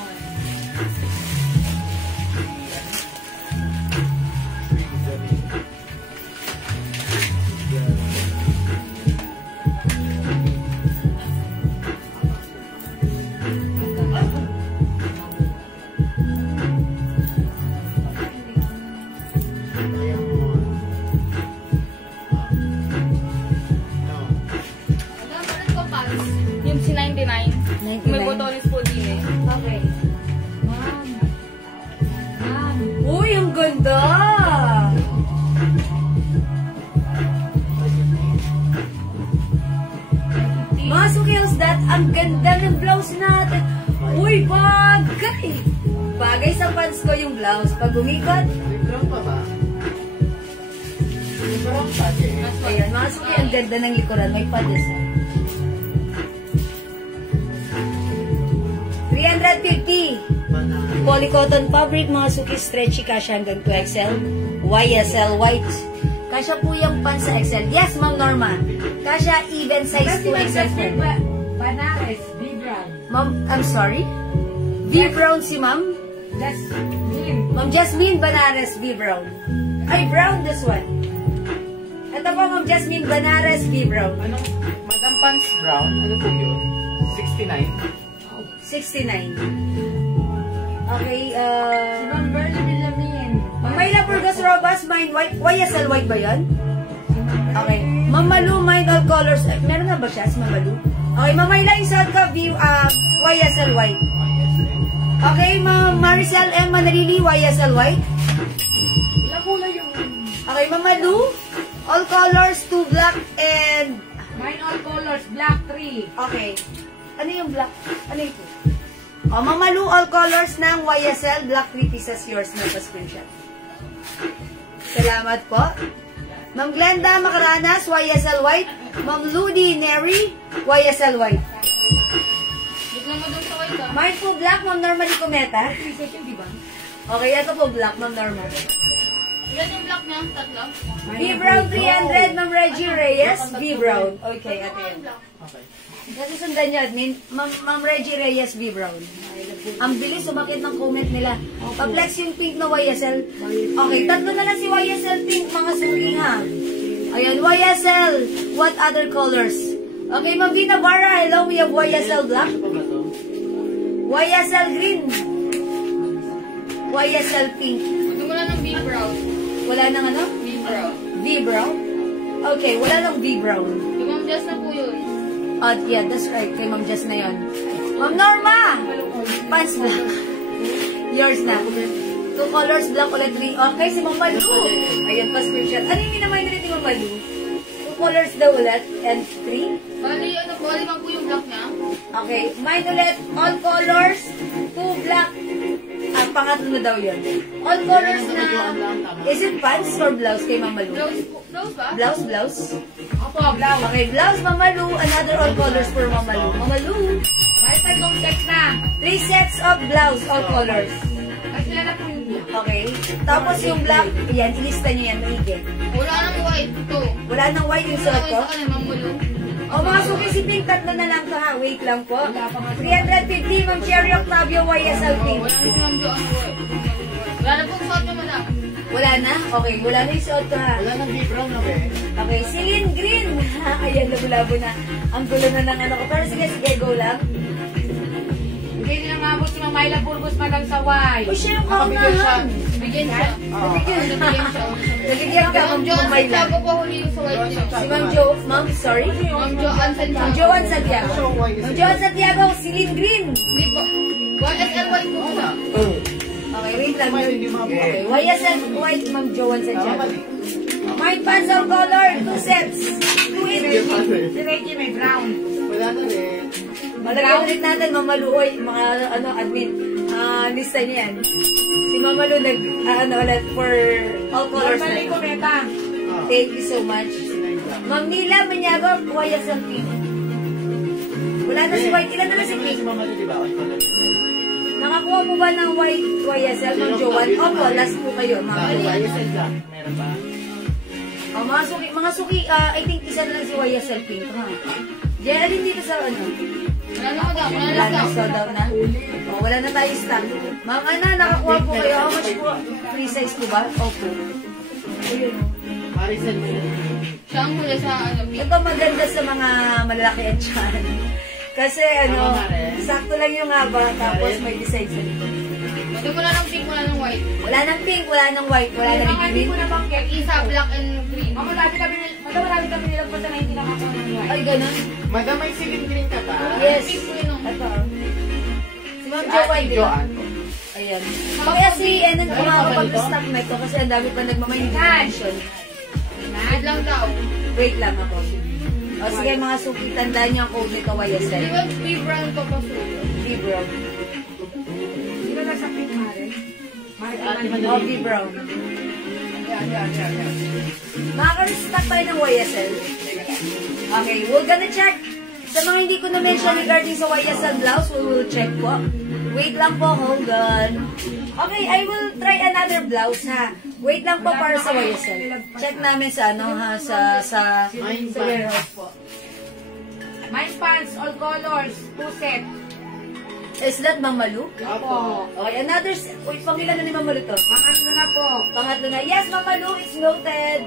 Madam, meron ko pants. Yung si 99. 99. May botones po din eh. Okay. Ma'am. Ma'am. Uy, ang ganda! Mga sukils, that ang ganda ng blouse natin. Uy, bagay! Bagay sa pants ko yung blouse. Pag umikot, Librang pa ba? Librang pa, eh. ayan, mga sukil, ang ganda ng likuran. May padesign. 350. Polycotton fabric, mga suki stretchy, kasha hanggang 2XL. YSL white. Kasha po yung pants sa XL. Yes, Ma'am Norma. Kasha even size 2XL po. Banares, B-Brown. Ma'am, I'm sorry? V Brown si Ma'am? Jasmine. Ma'am Jasmine Banares V Brown. Ay, brown this one. Ito po, Ma'am Jasmine Banares V Brown. Anong, Madam Pants Brown? Ano po yun? 69? 69. Okay, Ma'am Berly Villamin. Ma'am Mayla Burgos Robas, mine white. YSL white ba yan? Okay. Ma'am Malu, mine all colors. Meron na ba siya si Ma'am Malu? Okay, Ma'am Mayla, isot ka view, YSL white. Okay, Ma'am Maricel M. Manarili, YSL white. Ilang kulay yung... Okay, Ma'am Malu, all colors, 2 black and... Mine all colors, black 3. Okay. Ano yung black? Ano yung 2? Oh, Ma'am Malu, all colors ng YSL, black 3 pieces, yours na pa-screenshot. Salamat po. Ma'am Glenda Macaranas, YSL white. Ma'am Ludi Neri, YSL white. Biglang mo doon sa white ah. Mine po black, Ma'am Norma Nicometa. 3 second, di ba? Okay, ito po black, Ma'am Norma. Ilan yung black niya? Tatlo? V Brown 300, Ma'am Reggie Reyes, V Brown. Okay, ate yan. Okay. Kasi sundan niyo, admin. Ma'am Reggie Reyes, V Brown. Ang bilis, sumakit ng comment nila. Pa-flex yung pink na YSL. Okay, tatlo na lang si YSL pink, mga suki ha. Ayan, YSL. What other colors? Okay, Ma'am Vina Barra, hello, we have YSL black. Ano ba to? YSL green. YSL pink. Ito mo lang ng B-brown. Wala nang ano? B-brown. V Brown? Okay, wala nang V Brown. Yung Ma'am Jess na po yun. Yeah, that's right. Kay Ma'am Jess na yun. Ma'am Norma! Pants black. Yours na. 2 colors, black ulit 3. Okay, si Ma'am Malu. Ayan, pa-screenshot. Ano yung minamind ni Ma'am Malu? 2 colors daw ulit and 3. Bali, ano po? Alimang po yung black niya. Okay, mine ulit. All colors, 2 black. Pangatlo na daw yun. All colors na... Is it pants or blouse kay Ma'am Malu? Blouse po. Blouse ba? Blouse, blouse? Opo, blouse. Okay, blouse, Ma'am Malu. Another all colors for Ma'am Malu. Ma'am Malu. May talong set na. 3 sets of blouse, all colors. Ay, sila na po yung black. Okay. Tapos yung black, yan, ilista niyo yan, maigi. Wala nang white. Ito. Wala nang white yung suot ko. Sa kanil, Ma'am Mulo. O mga suki si Pink, tatlo na lang to ha. Wait lang po. 350, Ma'am Cherry Octavio, YSL Pink. Wala na si Ma'am Jo ang white. Wala na pong suot niya, madam. Wala na? Okay, wala na yung suot ko ha. Wala nang B-Brown na ba eh? Okay, Celine Green. Ayan, labo-labo na. Ang gulo na ng ano ko. Pero sige, go lang. Hindi nila mabot si Mamayla Burgos Madam Saway. O siya yung Nakabigyan siya. kaunahan. Bigyan siya. Nabigyan Bigyan siya. Nabigyan ka, Ma'am Ma'am Jo ang Mayla. Santiago po huli yung sa white niya. Si Ma'am Jo, Ma'am, sorry? Ma'am Jo ang Ma'am Santiago. Joan Santiago. Ma'am Joan Santiago, Celine Green. Hindi po. YSL white po siya. Okay, wait lang. Hindi mabot. Okay, YSL white, Ma'am Joan Santiago. Mine pants of color, 2 sets. 280. Si Reggie may brown. Wala na rin. Malagyan ulit natin, Ma'am Maluoy, mga admin. Lista niya yan. Si Ma'am Malu ulit for all colors. Normally ko meta. Thank you so much. Ma'am Nila Manyago, YSL pink. Wala na si white. Ilan na lang si Si pink? Mama di ba? Nakakuha mo ba ng white YSL, Ma'am Joan? Opo, last po kayo, Ma'am. YSL Black. Meron ba? Mga suki, I think isa na lang si YSL pink, ha? Geraldine dito sa ano? Wala na madam. Wala Wala na na, stock. sold out na. Wala na tayo stock. Ma'am Ana, nakakuha po kayo. How much po? Free size po ba? Opo. Ayun. Maricel. Siya ang huli sa ano. Ito maganda sa mga malalaki at tiyan. Kasi sakto lang yung haba, tapos may design sa likod. Ito wala nang pink, wala nang white. Wala nang pink, wala nang white, wala nang Mga hindi green. ko na banggit. Isa black and green. Marami kami nilagpas na hindi nakakuha ng white. Ay, ganun. Madam, may silin green ka pa? Yes. Pink po yun. Ito. Si Ma'am Si Joanne, Ate di ba? Joanne. Ayan. Kaya si Enan kumakapag-stock na ito kasi ang dami pa nagmamaintention. Wait lang daw. Wait lang ako. O sige mga suki, tandaan niyo ang code nito, Di YSL. ba B-brown pa pa suot? B-Brown. Sino na sa pink, Mare? Mare, Ate Mare. O, B-Brown. Makaka-restock tayo ng YSL. Okay, we're gonna check. Sa mga hindi ko na-mention regarding sa YSL blouse, we will check po. Wait lang po, hold on. Okay, I will try another blouse, ha? Wait lang po para sa YSL. Check namin sa ano, ha? Sa warehouse po. Mine pants, all colors, 2 set. Is that Mamalu? Opo. Okay, another set. Uy, pangilan na ni Mamalu to? Pangatlo na po. Pangatlo na. Yes, Mamalu, it's noted.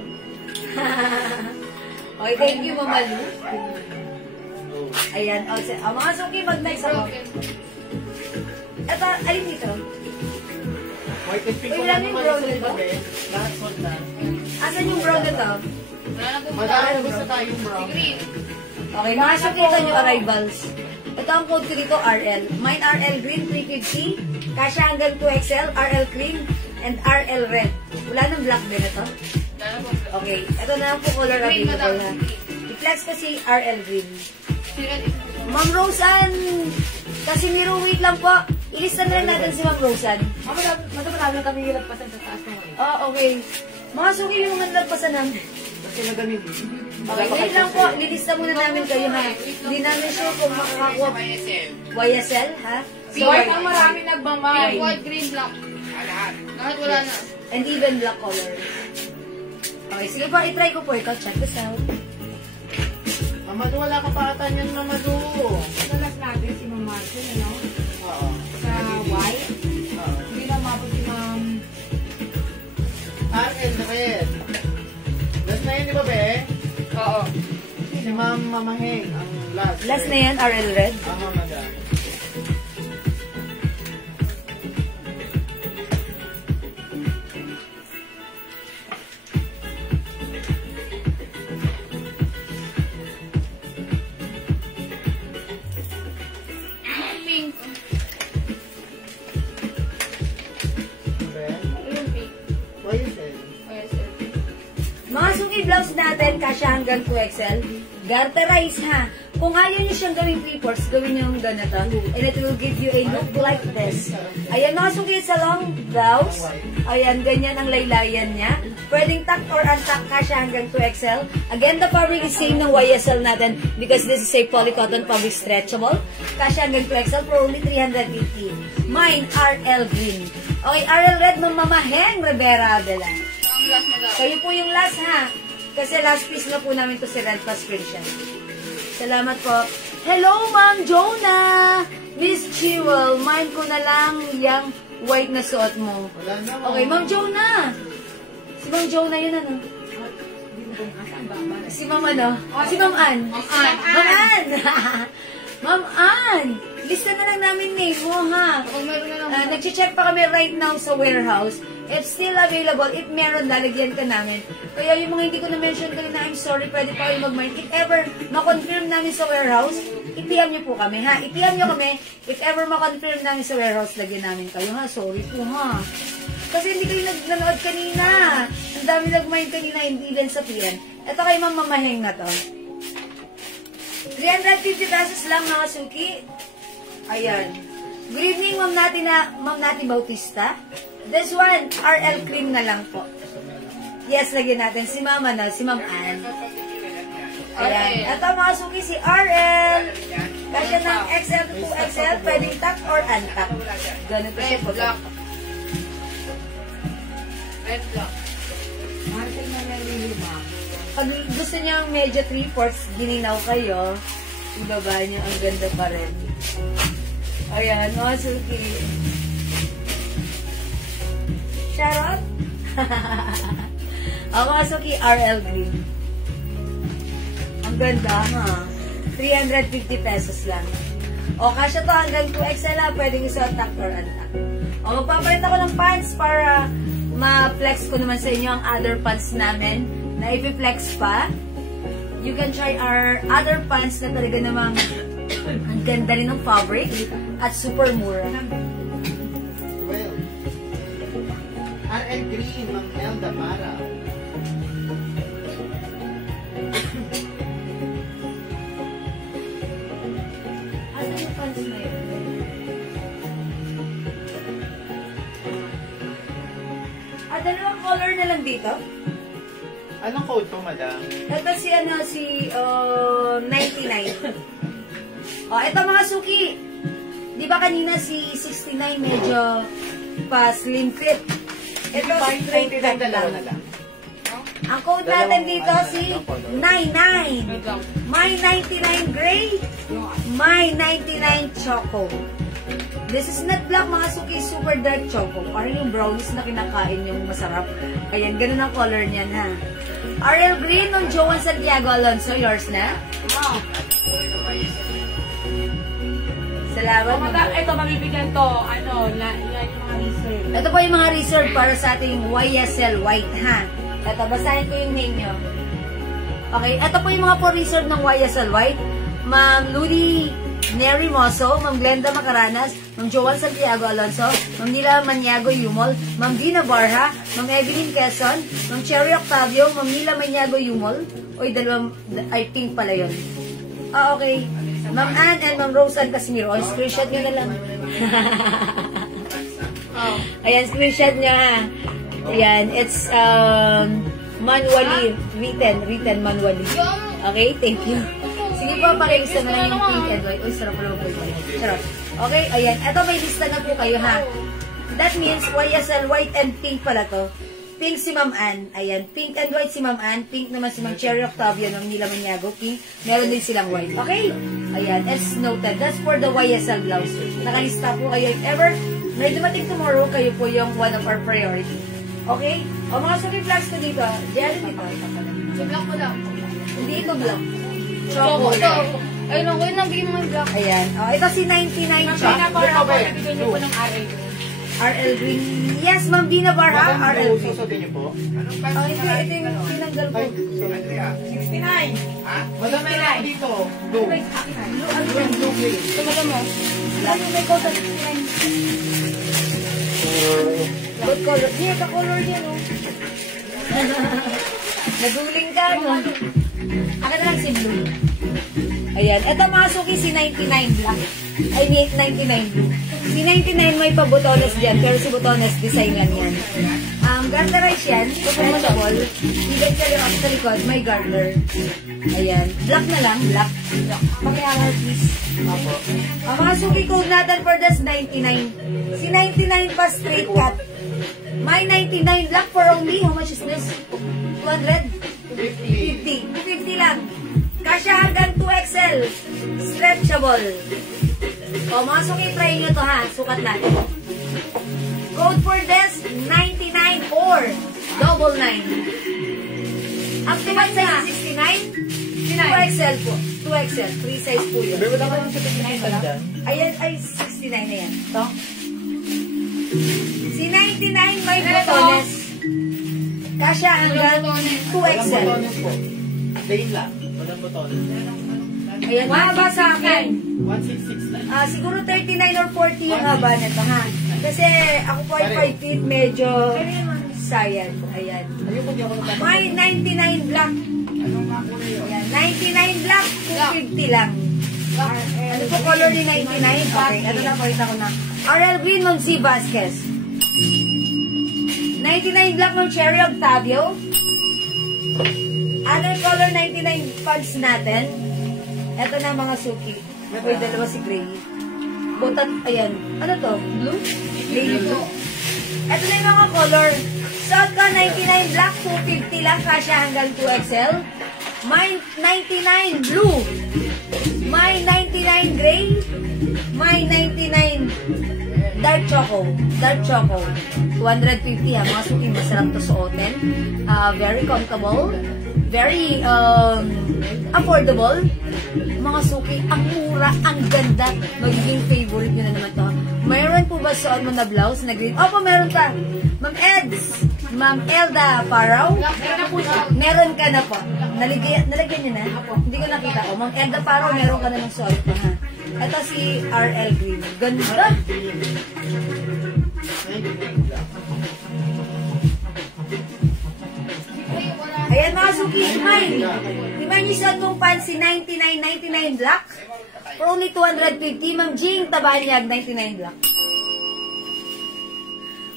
Okay, thank you, Mamalu. Ayan, also, mga suki, mag-next ako. Ito, ayun dito. White and pink Uy, ko wala lang yung naman brown sa nito? iba, be. Lahat sold na. Asan yung brown na to? Wala na po Madami gusto tayong brown. green. Okay, mga suki, ito yung arrivals. Ito ang code ko dito, RL. Mine RL green, 350. Kasha hanggang 2XL, RL cream, and RL red. Wala nang black din ito. Wala na po. Okay, ito na lang po color Green, available madam. na. I-flex ko si RL green. Sira din. Ma'am Rosan, kasi Miro, wait lang po. Ilista na lang natin si Ma'am Rosan. Madami kami yung lagpasan sa taas ng wali. Oh, okay. Mga suki yung mga nagpasan namin. Kasi nagamit. Okay, wait lang po. Lilista muna namin kayo, ha? Hindi namin sure kung makakakuha. YSL, ha? So, White ang marami nagbamay. Pink, white, green, black. Lahat wala na. and even black color. Okay, sige po, itry ko po ito. Check this out. Mamadu, wala ka pa ata niyan, Mamadu. Nalas natin si Ma'am Marcel, ano? Oo. Sa white. Oo. Hindi na umabot si Ma'am. RL red. Last na yun, di ba, be? Oo. Si Ma'am Mamaheng, ang last. Last na yan, RL Red. Madam. Pink. Be? Yung pink. Why you say? YSL. Mga suki blouse natin, kasya hanggang 2XL. Garterize, ha? Kung ayaw niyo siyang gawing three-fourths, gawin niyo yung ganito. And it will give you a look like this. Ayan, mga suki, sa long blouse. Ayan, ganyan ang laylayan niya. Pwedeng tuck or untuck, kasya hanggang 2XL. Again, the fabric is same ng YSL natin because this is a polycotton fabric stretchable. Kasya hanggang 2XL for only 350. Mine, RL Green. Okay, RL Red, Mamaheng Rivera Abela. Ang last na daw. Kayo po yung last, ha? Kasi last piece na po namin to si Red pa screenshot. Salamat po. Hello, Ma'am Jonah! Miss Jewel, mine ko na lang yung white na suot mo. Wala na. Okay, Ma'am Jonah! Si Ma'am Jonah yun, ano? Si Ma'am ano? Si Ma'am Ann. Ma'am Ann! Ma'am Ann! Lista na lang namin name mo, ha? Kung meron na lang. Nag-check pa kami right now sa warehouse. If still available, if meron, lalagyan ka namin. Kaya yung mga hindi ko na-mention kayo na I'm sorry, pwede pa kayo mag-mind. If ever ma-confirm namin sa warehouse, i-PM nyo po kami, ha? I-PM nyo kami. If ever ma-confirm namin sa warehouse, lagyan namin kayo, ha? Sorry po, ha? Kasi hindi kayo nanood kanina. Ang dami nag-mind kanina, hindi din sa PM. Ito kay Ma'am Mamaheng na to. 350 pesos lang, mga suki. Ayan. Good evening, Ma'am Nati Bautista. This one, RL cream na lang po. Yes, lagyan natin. Si Mama na, si Ma'am Ann. Ayan. Ito mga suki, si RL. Kasi ng XL to 2XL, pwedeng tuck or untuck. Ganito siya Red, po. black. Red, black. Marcel na lang yung lima. Pag gusto niyo medyo 3/4 gininaw kayo, ibaba niyo, ang ganda pa rin. Ayan, mga suki. Charot? Ang mga suki, RL Green. Ang ganda, ha? 350 pesos lang. O, kasya to hanggang 2XL, ha? Pwedeng isuot tuck or untuck. O, magpapalit ako ng pants para ma-flex ko naman sa inyo ang other pants namin na i-flex pa. You can try our other pants na talaga namang ang ganda rin ng fabric at super mura. Well, RL Green, Ma'am Elda Mara. Ano yung pants na yun? Dalawang color na lang dito. Anong code po, madam? Ito si 99. O, ito mga suki. Di ba kanina si 99, medyo pa slim fit. Ito, straight cut lang. Ang code natin dito si 99. My 99 gray. My 99 choco. This is not black, mga suki, super dark choco. Parang yung brownies na kinakain yung masarap. Ayan, ganun ang color niyan, ha. RL Green ng Joan Santiago Alonso. Yours na? Salamat. Ito, mabibigyan to. Ano, yan yung mga research. Ito po yung mga reserve para sa ating YSL White, ha. Ito, basahin ko yung name nyo. Okay, ito po yung mga po reserve ng YSL White. Ma'am Ludi Neri Moso, Ma'am Glenda Macaranas, Ma'am Joan Santiago Alonso, Ma'am Nila Maniago Yumol, Ma'am Dina Barha, Ma'am Evelyn Quezon, Ma'am Cherry Octavio, Ma'am Nila Maniago Yumol. Uy, dalawang, I think pala yun. Ah, okay. Ma'am Ann and Ma'am Roseanne Casimiro. Oh, screenshot nyo na lang. Ayan, screenshot nyo, ha. Ayan, it's manually, written manually. Okay, thank you. Sige po, pakilista na lang yung pink and white. Uy, sarap pala po ito. Sarap. Okay, ayan. Ito, may lista na po kayo, ha. That means YSL white and pink pala to. Pink si Ma'am Ann. Ayan, pink and white si Ma'am Ann. Pink naman si Ma'am Cherry Octavio ng Nila Maniago. Pink. Meron din silang white. Okay? Ayan, it's noted. That's for the YSL blouse. Nakalista po kayo. If ever may dumating tomorrow, kayo po yung one of our priority. Okay? O mga suki flags ko dito. Diyan dito. So, black mo lang. Hindi ito black. Choco. Ito. Ayun ako, yun ang bigyan mo yung black. Ayan. O, ito si 99 Choco. Bibigyan niyo po ng RL. RL Green. Yes, Ma'am Dina Barha. RL Green. Susutin niyo po? Oh, ito yung tinanggal ko. 69. Ha? Madami na ako dito. Blue. Ano yan? Tumaga mo. Black yung may color 69. Good color. Di, ka-color yan, oh. Naguling ka, no? Akin na lang si blue. Ayan. Ito mga suki, si 99 black. Ay, 99 blue. Si 99 may pa-botones dyan, pero si botones design lang yan. Garterize yan. Stretchable. Higad ka rin sa likod, may garter. Ayan. Black na lang, black. Pakihangar, please. Opo. Ang mga suki code natin for this 99. Si 99 pa straight cut. My 99 black for only, how much is this? 200? 50. 50 lang. Kasya hanggang 2XL. Stretchable. O, mga suki, try nyo to, ha. Sukat natin. Code for this, 99 or 99. Optimal size, 69? 2XL po. 2XL. 3 size po yun. Pero wala ka lang sa 59 pala. Ayan, ay 69 na yan. Ito. Si 99 may botones. Kasya hanggang 2XL. Plain lang. Walang botones. Ayan, mahaba sa akin. 166 lang. Siguro 39 or 40 yung haba nito, ha? Kasi ako po ay 5 feet, medyo sayang. Ayan. Ayun kung di ako nagtatanong. May 99 black. Ayan, 99 black, 250 lang. Ano po color ni 99? Okay, ito na, pakita ko na. RL Green ng C. Vasquez. 99 black ng Cherry Octavio. Ano yung color 99 pads natin? Ito na mga suki. Uy, dalawa si Gray. Butan, ayan. Ano to? Blue? Gray blue. Ito na yung mga color. Suot ka 99 black, 250 lang. Kasya hanggang 2XL. My 99 blue. My 99 gray. My 99 dark choco. Dark choco. 250 ha. Mga suki, masarap to suotin. Very comfortable. Very affordable. Mga suki, ang mura, ang ganda. Magiging favorite nyo na naman to. Mayroon po ba suot mo na blouse na green? Opo, meron ka. Ma'am Eds, Ma'am Elda Paraw. Meron ka na po. Nalagyan nyo na? Hindi ko nakita ko. Ma'am Elda Paraw, meron ka na ng suot pa, ha? Ito si RL Green. Ganda. Ayan mga suki, Imay niyo suot mong pansi 99 black for only 250. Ma'am Jing Tabanyag, 99 black.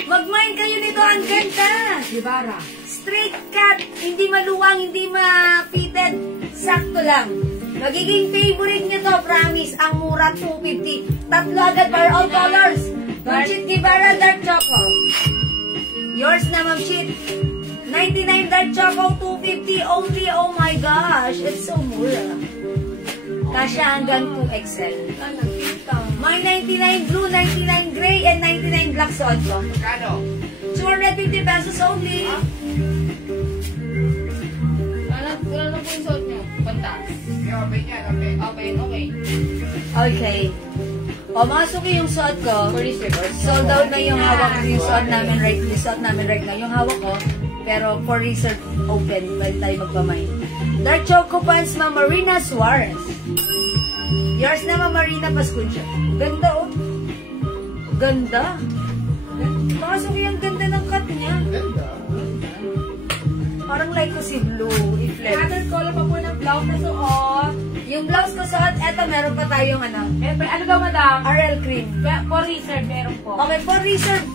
Mag-mine kayo nito, ang ganda. Gibara. Straight cut, hindi maluwang, hindi ma-fitted, sakto lang. Magiging favorite nyo to, promise. Ang mura, 250. Tatlo agad para all colors. Ma'am Chit Guevara, dark choco. Yours na, Ma'am Chit. 99 dark choco, 250 only. Oh my gosh, it's so mura. Kasya hanggang 2XL. May 99 blue, 99 gray, and 99 black suot ko. Kano? 250 pesos only. Wala na po yung suot nyo. Pantas. Yung open yan, open. Okay. Okay. O, mga suki yung suot ko. For reserve. Sold out na yung hawak, yung suot namin right now. Yung hawak ko, pero for reserve open, balik tayo magpamay. Dark Choco Pants, Ma'am Marina Suarez. Yours na, Ma'am Marina Pascucha. Ganda, oh. Ganda. Mga suki, ang ganda ng cut niya. Ganda. Parang like ko si Blue. Other color pa po ng blouse na suot. Yung blouse ko suot, eto meron pa tayong ano, Ano daw, madam? RL cream. For reserve, meron po. Okay, for reserve.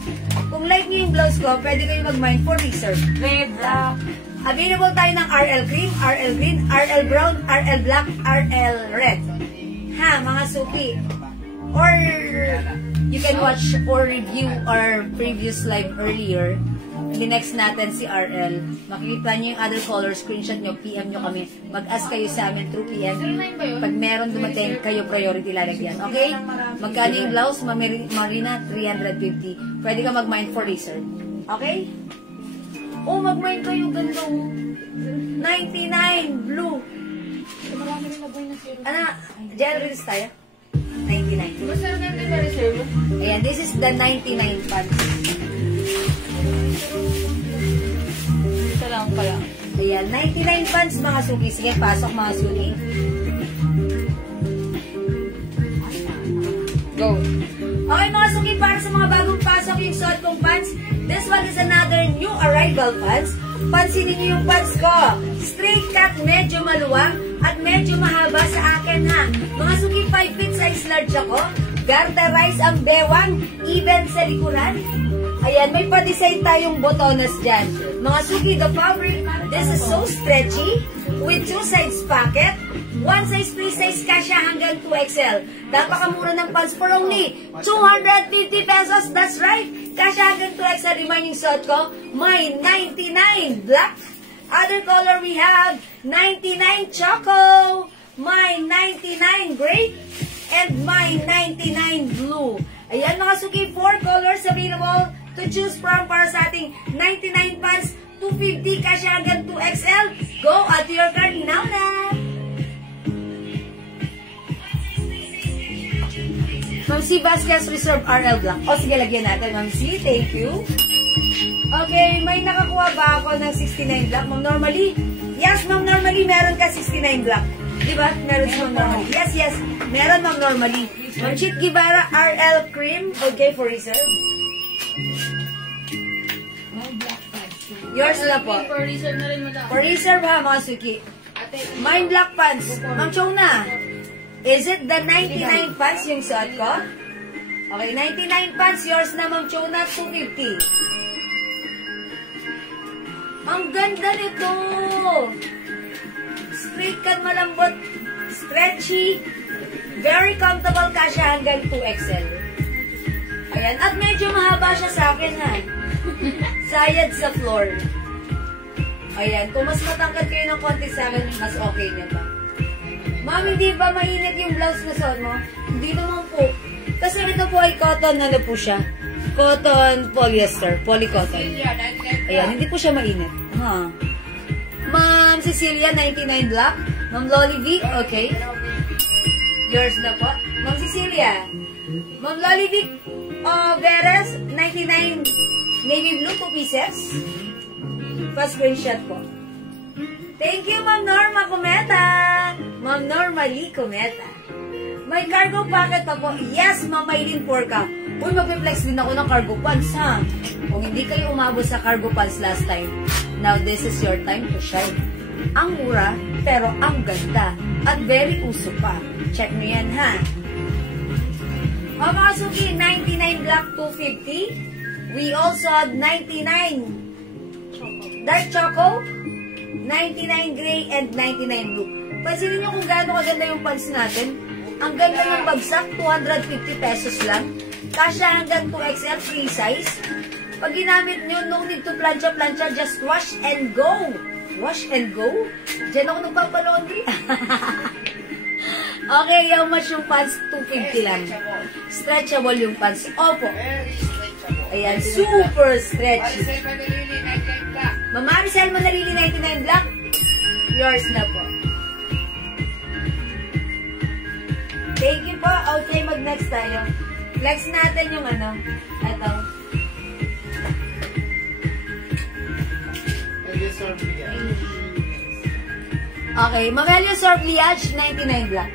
Kung like niyo yung blouse ko, pwede kayo mag-mind for reserve. Red, black. Available tayo ng RL cream, RL green, RL brown, RL black, RL red. Ha, mga suki. Or you can watch or review our previous live earlier. Next natin si RL. Makikita niyo yung other color, screenshot nyo, PM nyo kami. Mag-ask kayo sa amin through PM. Pag meron dumating, kayo priority lalagyan. Okay? Magkano yung blouse? Marina, 350. Pwede ka mag-mind for reserve. Okay? Oh, mag-mind kayo. Ganda. 99, blue. Marami rin na boy na zero. Ano? Gel release tayo? 99. Basta na din ba reserve? Ayan, this is the 99 pants. Ito lang pala. Ayan, 99 pants mga suki. Sige, pasok mga suki. Go. Okay mga suki, para sa mga bagong pasok yung suot kong pants, this one is another new arrival pants. Pansinin niyo yung pants ko. Straight cut, medyo maluwang, at medyo mahaba sa akin ha. Mga suki, 5 feet size large ako. Garterize ang bewang, even sa likuran. Ayan, may pa-design tayong botonas dyan. Mga suki, the fabric, this is so stretchy, with 2 sides pocket, 1 size, 3 size, kasya hanggang 2XL. Napakamura ng pants for only 250 pesos. That's right. Kasya hanggang 2XL. Remind yung suot ko, may 99 black. Other color we have 99 choco, may 99 gray, and may 99 blue. Ayan mga suki, 4 colors available to choose from para sa ating 99 pants, 250, kasya hanggang 2XL. Go at your card now na! Ma'am C. Vasquez, Reserve RL Black. O sige, lagyan natin, Ma'am C. Thank you. Okay, may nakakuha ba ako ng 69 Black, Ma'am Normally? Yes, Ma'am Normally, meron ka 69 Black. Diba? Meron si Ma'am Normally. Yes, yes. Meron, Ma'am Normally. Ma'am Chit Guevara, RL Cream. Okay, for reserve. Yours na po. For reserve na rin, madam. For reserve ha, mga suki. Mine black pants. Ma'am Chona, is it the 99 pants yung suot ko? Okay, 99 pants. Yours na, Ma'am Chona, 250. Ang ganda nito. Straight cut, malambot, stretchy, very comfortable, kasya hanggang 2XL. Ayan, at medyo mahaba siya sa akin ha. Sayad sa floor. Ayan, kung mas matangkad kayo ng konti sa akin, mas okay nyo ba? Ma'am, hindi ba mainit yung blouse na suot mo? Hindi naman po. Kasi ito po ay cotton, ano po siya? Cotton polyester, polycotton. Ayan, hindi po siya mainit. Huh. Ma'am Cecilia, 99 black. Ma'am Loli V, okay. Yours na po. Ma'am Cecilia. Ma'am Loli V, Veres, 99 navy blue, 2 pieces. Pa-screenshot po. Thank you, Ma'am Norma Cometa. Ma'am Norma Lee Cometa. May cargo pocket pa po. Yes, Ma'am Maylin Porca. Uy, mag-flex din ako ng cargo pants, ha? Kung hindi kayo umabot sa cargo pants last time, now this is your time to shine. Ang mura, pero ang ganda. At very uso pa. Check nyo yan, ha? O mga suki, 99 black, 250. We also have 99 dark choco, 99 gray, and 99 blue. Pansinin nyo kung gaano kaganda yung pants natin. Ang ganda ng bagsak, 250 pesos lang. Kasya hanggang 2XL, free size. Pag ginamit nyo, no need to plancha-plancha, just wash and go. Wash and go? Diyan ako nagpapalaundry. Okay, how much yung pants? 250 lang. Stretchable yung pants. Opo. Ayan, super stretchy. Mama Maricel Manalili 99 Black. Yours na po. Thank you po. Okay, mag-next tayo. Next natin yung ano. Ito. Okay, Mamelio Sorbliage 99 Black.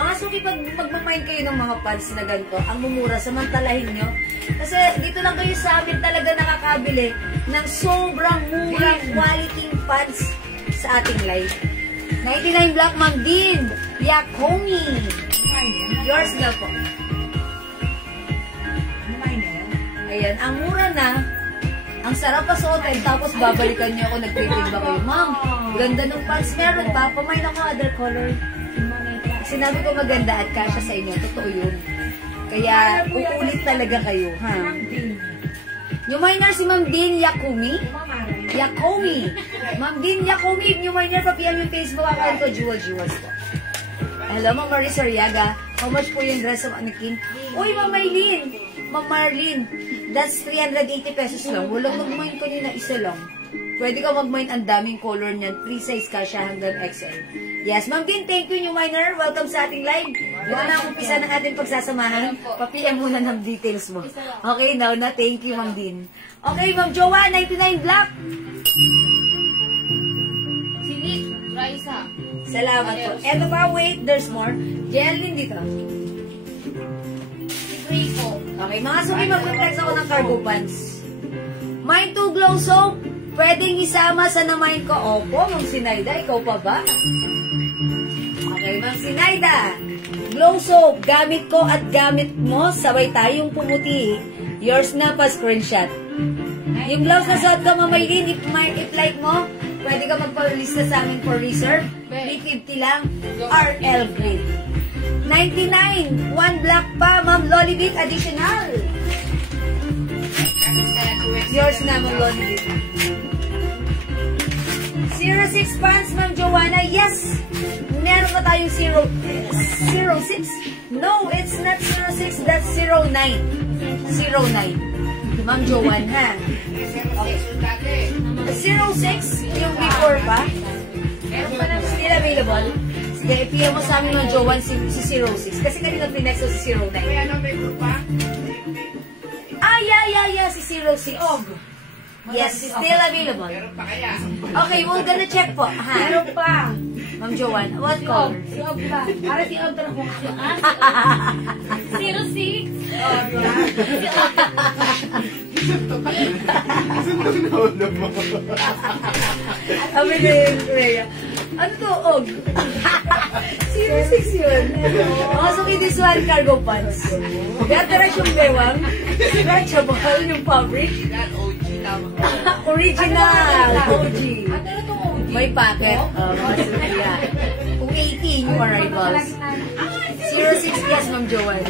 Mga suki, pag magmamind kayo ng mga pads na ganito, ang mumura, samantalahin nyo. Kasi dito lang kayo sa amin talaga nakakabili ng sobrang murang quality pads sa ating live. 99 Black, Ma'am Dean, Yakomi. Yours na po. Ayan, ang mura na, ang sarap pa suotin, tapos babalikan niyo ako, nagtitig ba kayo, Ma'am, ganda ng pants, meron pa, pamain ako other color. Sinabi ko maganda at kasya sa inyo. Totoo yun. Kaya, uulit talaga kayo, ha? Yung minor si Ma'am Dean Yakomi. Yakomi. Ma'am Dean Yakomi. Yung minor, papiyan yung Facebook account ko. Jewels po. Hello, Ma'am Maris Ariaga. How much po yung dress of Anakin? Uy, Ma'am Maylin. Ma'am Marlene. That's 380 pesos lang. Walang mag-mine kanina, isa lang. Pwede ka mag-mine, ang daming color niyan. Free size kasya hanggang XL. Yes, Ma'am Dean, thank you, new miner. Welcome sa ating live. Dito na ang umpisa ng ating pagsasamahan. Papiyan muna ng details mo. Okay, now na. Thank you, Ma'am Dean. Okay, Ma'am Jowa, 99 Black. Sige, Raisa. Salamat po. Eto pa, wait, there's more. Jelly dito. Rico. Okay, mga suki, mag-flex ako ng cargo pants. Mine to glow soap. Pwedeng isama sa na-mine ko. Opo, Ma'am Sinaida, ikaw pa ba? Okay, Ma'am Sinaida. Glow soap, gamit ko at gamit mo. Sabay tayong pumuti. Yours na pa, screenshot. Yung blouse na suot ko, Ma'am Maylin, if like mo, pwede ka magpa-lista sa amin for reserve. 350 lang. RL grade. 99. One black pa, Ma'am Lollibit, additional. Yours na, Ma'am Lollibit. 06 pants, Ma'am Joanna. Yes! Meron na tayong 06. No, it's not 06. That's 09. 09. Ma'am Joanna, ha? Okay. 06, yung before pa. Meron pa na still available. Sige, ipila mo sa amin, Ma'am Joanna, si 06. Kasi kanina pinext si 09. Ah, yeah, si 06. Yes, still available. Okay, we're gonna check po. Ha? Meron pa. Ma'am Joanne, what color? Si Og pa. Para si Og na kung 06. Sabi na yung Rhea. Ano to, Og? 06 yun. So, this one, cargo pants. Gatarash yung bewang. Stretchable yung fabric. Original. OG. May packet. Masaya. Kung 18 yung arrivals. 06, yes, Ma'am Joanne.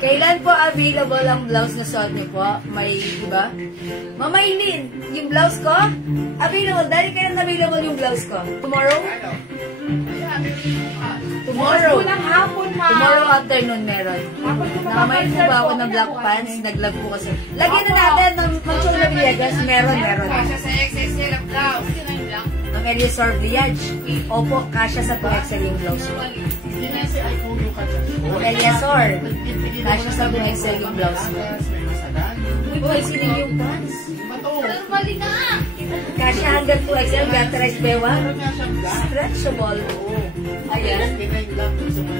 Kailan po available ang blouse na suot niyo po? May, diba? Ma'am Maylin, yung blouse ko, available. Dahil kailan available yung blouse ko? Tomorrow? Tomorrow. Tomorrow afternoon meron. Nakamain po ba ako ng black pants? Nag-love po kasi. Lagyan na natin ng Manchong na Villegas. Meron. Kasya sa XXL ang blouse. Ang Eliasor Village. Opo, kasya sa 2XL yung blouse mo. Eliasor. Kasya sa 2XL yung blouse mo. Uy, sino yung pants? Mali na. Kasya hanggang 2XL, Gatterize Bewa. Stretchable. Ayan.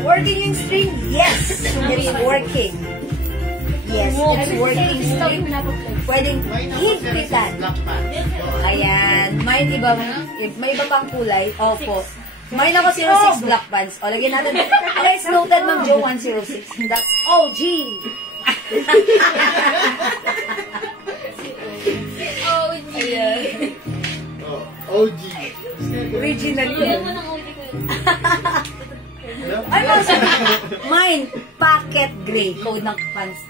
Working yung string? Yes! It's working. Yes, it's working string. Pwedeng higpitan. Ayan. May iba pang kulay. Opo. May ako 06 black pants. O, lagyan natin. Let's noted, Ma'am Jo, 106. That's OG. Ayan. OG. Original yun. Ay, mine, pocket gray. Code ng pants.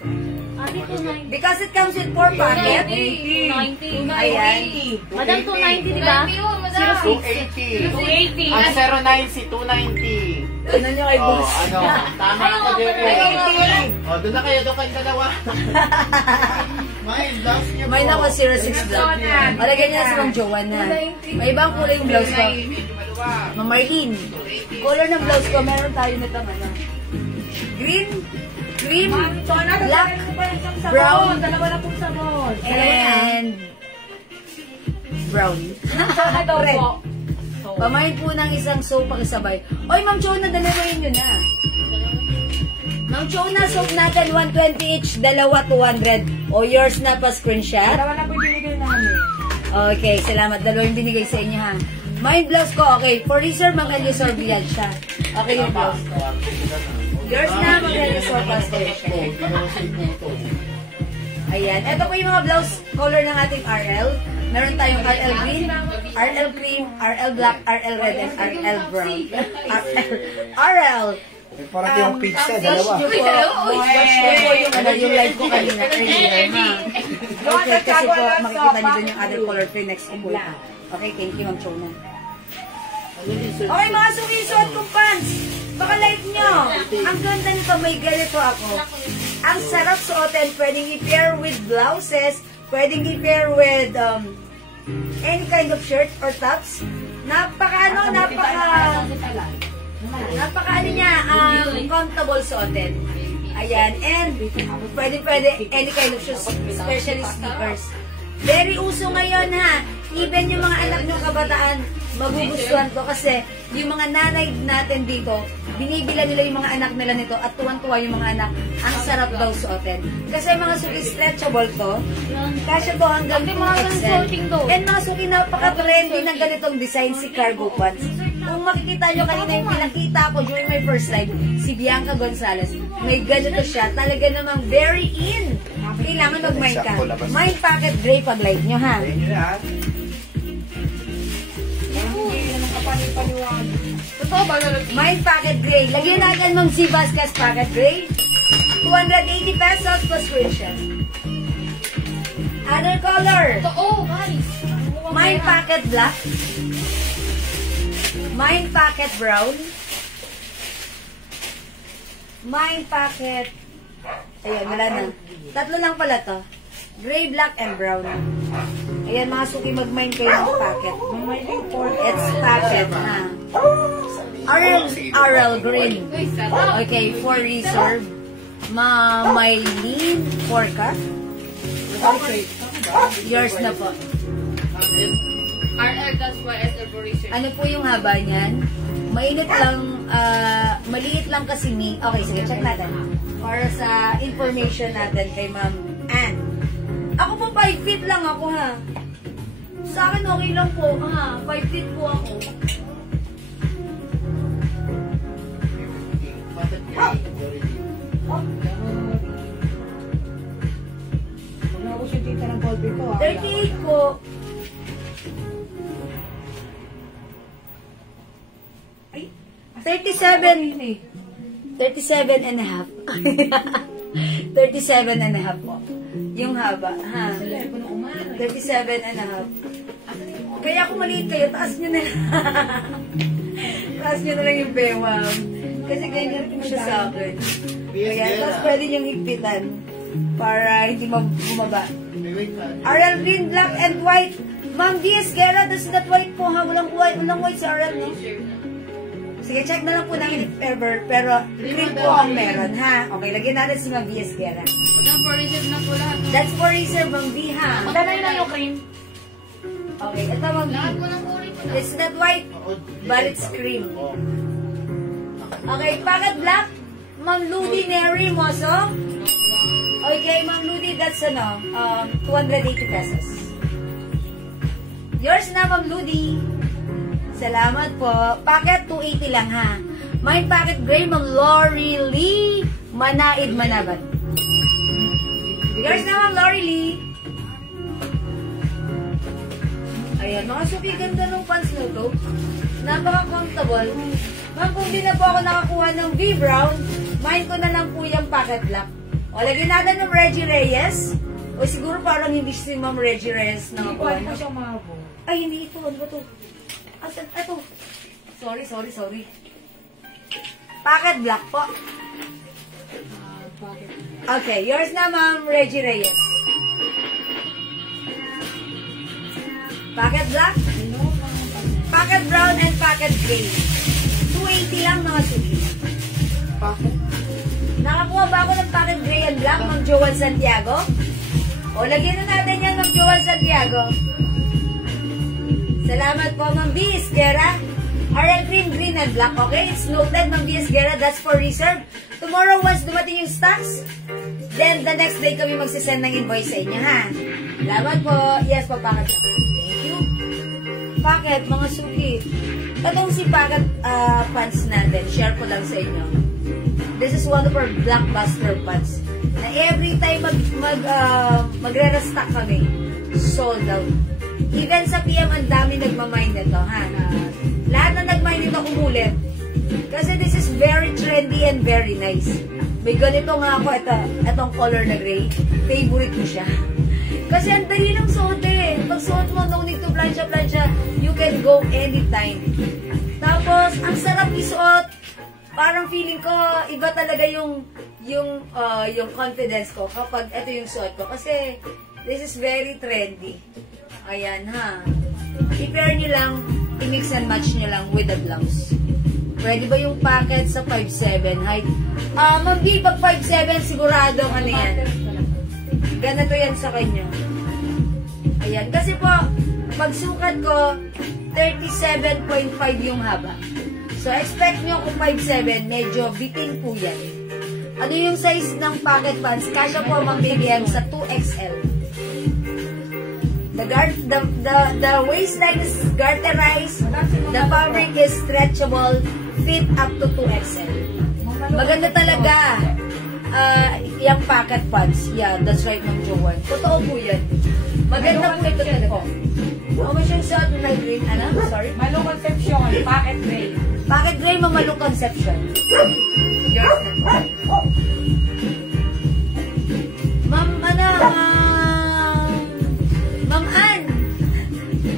Ate, 290. Because it comes with 4 pocket. 290. Ayan. Madam, 290, di ba? 280. 280. Ang 09 si 290. Ano nyo kay Oh, boss? ano? Tama ka, Jerry. Oh, doon na kayo, doon kayong dalawa. Mine, blouse niyo po. Mine ako 06 blouse. Malagyan niya sa mga Joanna. May ibang kulay yung blouse ko. Medyo maluwag. Ma'am Marlene, color ng blouse ko, meron tayo nito ano. Green, cream, black, brown, and brown. Red. Pamahin po ng isang soap ang isabay. Oy, Ma'am Chona, dalawain nyo na. Ma'am Chona, soap natin, 120 each, dalawa 200. O, yours na pa screenshot. Dalawa na po binigay namin. Okay, salamat. Dalawa yung binigay sa inyo, ha. Mine blouse ko, okay. For reserve, Mangalio Sorbian siya. Okay yung blouse ko. Yours na, Mangalio Sorbian siya. Ayan. Ito po yung mga blouse color ng ating RL. Meron tayong RL green, RL cream, RL black, RL red, and RL brown. RL. Parang yung pizza, dalawa. Watch nyo po yung, yung live ko kanina earlier, ha. Okay, kasi po makikita nyo dun yung other color next ko po. Okay, thank you, Ma'am Chona. Okay, mga suki-suot kong pants. Baka like nyo. Ang ganda nito, may ganito ako. Ang sarap suotin, pwedeng i-pair with blouses, pwedeng i-pair with any kind of shirt or tops. Napaka niya, comfortable suotin. Ayan, and pwede any kind of shoes, especially sneakers. Very uso ngayon, ha. Even yung mga anak ng kabataan, magugustuhan to kasi yung mga nanay natin dito, binibila nila yung mga anak nila nito at tuwan-tuwa yung mga anak. Ang sarap daw suotin. Kasi mga suki stretchable to. Kasya to hanggang 2XL. And mga suki napaka-trendy ng ganitong design si cargo pants. Kung makikita nyo kanina yung pinakita ko during my first live, si Bianca Gonzalez, may ganito siya. Talaga namang very in. Kailangan mag-mind ka. Mind pocket gray pag like nyo, ha? Ayun yun, ha? Mind pocket gray. Lagyan natin mong C. Vasquez pocket gray. 280 pesos plus screenshot. Other color. Oh, guys. Mind pocket black. Mind pocket brown. Mind pocket. Ayan, wala na. Tatlo lang pala to. Gray, black, and brown. Ayan, mga suki, mag-mind kayo ng pocket. It's pocket, ha? RL green. Okay, for reserve. Maylene, 4 ka? Yours na po. RL, that's why as elaboration. Ano po yung haba niyan? Mainit lang, maliit lang kasi ni... Okay, sige, check natin. Para sa information natin kay Ma'am Ann. Ako po, 5 feet lang ako, ha? Sa akin, okay lang po, ha? 5 feet po ako. Wala ko siya tita ng ballpen ko. 38 po. Ay, 37. 37 and a half. 37 and a half po. Yung haba, ha? 37 and a half. Kaya kung maliit kayo, taas nyo na lang. Taas nyo na lang yung bewang. Kasi ganyan po siya sa akin. Kaya, tapos pwede nyong higpitan para hindi bumaba. RL green, black, and white. Ma'am Diaz Guerra, does that white po, ha? Walang white sa RL, no? Sige, check na lang po namin if ever. Pero, green po ang meron, ha? Okay, lagyan natin si Ma'am Diaz Guerra. Madam, for reserve na po lahat. That's for reserve, Ma'am B, ha? Magkano na yung cream? Okay, ito, Ma'am B. Lahat po ng uri po na. It's not white, but it's cream. Okay, pocket black. Ma'am Ludi Neri Moso. Okay, Ma'am Ludi, that's 280 pesos. Yours na, Ma'am Ludi. Salamat po. Packet 280 lang, ha? Mine packet gray, Ma'am Lori Lee Manaid Manabat. Yours na, Ma'am Lori Lee. Ayan, mga suki, ganda ng pants na to. Napaka-comfortable. Ma'am, kung di na po ako nakakuha ng V-Brown, mine ko na lang po yung pocket black. O, lagyan natin ng Reggie Reyes. O, siguro parang hindi si Ma'am Reggie Reyes nakakuha. Ikuan mo siyang mahabo. Ay, hindi ito. Ano ba ito? Ito. Sorry. Pocket black po. Bakit? Okay, yours na, Ma'am Reggie Reyes. Pocket black, pocket brown, and pocket gray. 280 lang, mga suki. Bakit? Nakakuha ba ako ng pocket gray and black, Ma'am Joel Santiago? O, lagyan na natin yan, Ma'am Joel Santiago. Salamat po, Ma'am B. Esguera. RL green and black. Okay, it's noted, Ma'am B. Esguera. That's for reserve. Tomorrow, once dumating yung stocks, then the next day kami magsisend ng invoice sa inyo, ha? Salamat po. Yes po, pocket black. Thank you. Pocket, mga suki. Itong si pocket pants natin, share ko lang sa inyo. This is one of our blockbuster pants. Na every time magre-restock kami, sold out. Even sa PM, ang dami nagmamine nito, ha? Lahat na nagmine nito umulit. Kasi this is very trendy and very nice. May ganito nga ako, itong color na gray. Favorite ko siya. Kasi ang dali ng suot eh. Pag suot mo, no need to plancha-plancha. You can go anytime. Tapos, ang sarap isuot. Parang feeling ko, iba talaga yung confidence ko kapag ito yung suot ko. Kasi, this is very trendy. Ayan, ha. I-pair nyo lang, i-mix and match nyo lang with the blouse. Pwede ba yung packet sa 5'7" height? Ma'am B, pag 5'7", sigurado ano yan. Ganito yan sa kanya. Ayan. Kasi po, pagsukat ko, 37.5 yung haba. So, expect nyo kung 5'7", medyo bitin po yan. Ano yung size ng pocket pants? Kasya po, Ma'am BBM, sa 2XL. The waistline is garterized. The fabric is stretchable. Fit up to 2XL. Maganda talaga. Yung pocket pants. Yeah, that's right, Ma'am Joanne. Totoo po yan. Maganda po ito talaga. Ano siyang sa na green? Ano? Sorry? Malo Concepcion, pocket gray. Pocket gray, Mamalo Concepcion. Yours na. Ma'am, Ma'am Ann,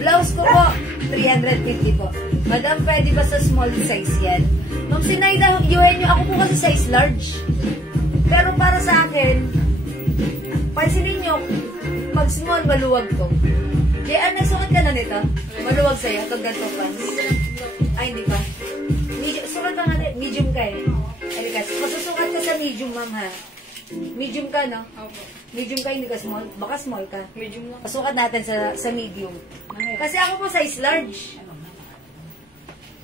blouse ko po, 350 po. Madam, pwede ba sa small size yan? Ma'am Sinaida, Eugenio, ako po kasi size large. Pero para sa akin, pansinin nyo, pag small, maluwag to. Diyan, nagsukat ka na nito? Maluwag sa'yo, pag ganito pants. Ay, hindi pa. Medium, sukat ka nga na, medium ka eh. Alikas, masusukat ka sa medium, ma'am ha. Medium ka, no? Opo. Medium ka, hindi ka small. Baka small ka. Medium lang. Pasukat natin sa medium. Kasi ako po size large.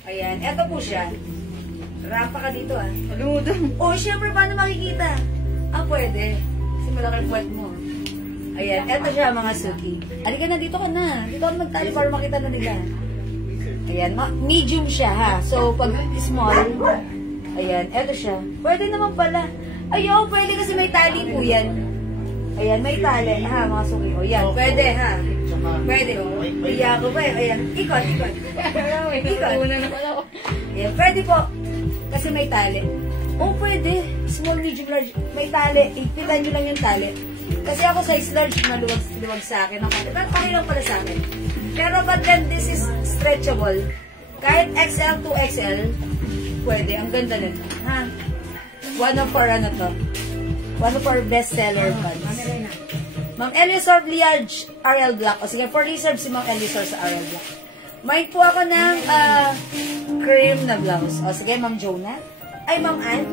Ayan, eto po siya. Rampa ka dito ah. Aludo. Oh, syempre, paano makikita? Pwede. Kasi malaki puwet mo. Ayan, eto siya mga suki. Halika na, dito ka na. Dito ka magtali para makita na nila. Ayan, medium siya ha. So, pag small, ayan, eto siya. Pwede naman pala. Ayaw, pwede kasi may tali po yan. Ayan, may tali. Ha, mga suki. O, yan, pwede ha. Pwede o. Iya ko pa eh. Ayan, ikot. Ikot. Ayan, pwede po. Kasi may tali. O, pwede. Small, medium, large. May tali. Ipitan nyo lang yung tali. Kasi ako size large, maluwag sa akin. Pero okay lang pala sa akin. Pero but then this is stretchable. Kahit XL to XL, pwede. Ang ganda nito. Ha? One of our best-seller pants. Ma'am Eliosor Liage, RL Black. O sige, for reserve si Ma'am Eliosor sa RL Black. May po ako ng cream na blouse. O sige, Ma'am Jonah. Ay, Ma'am Ann.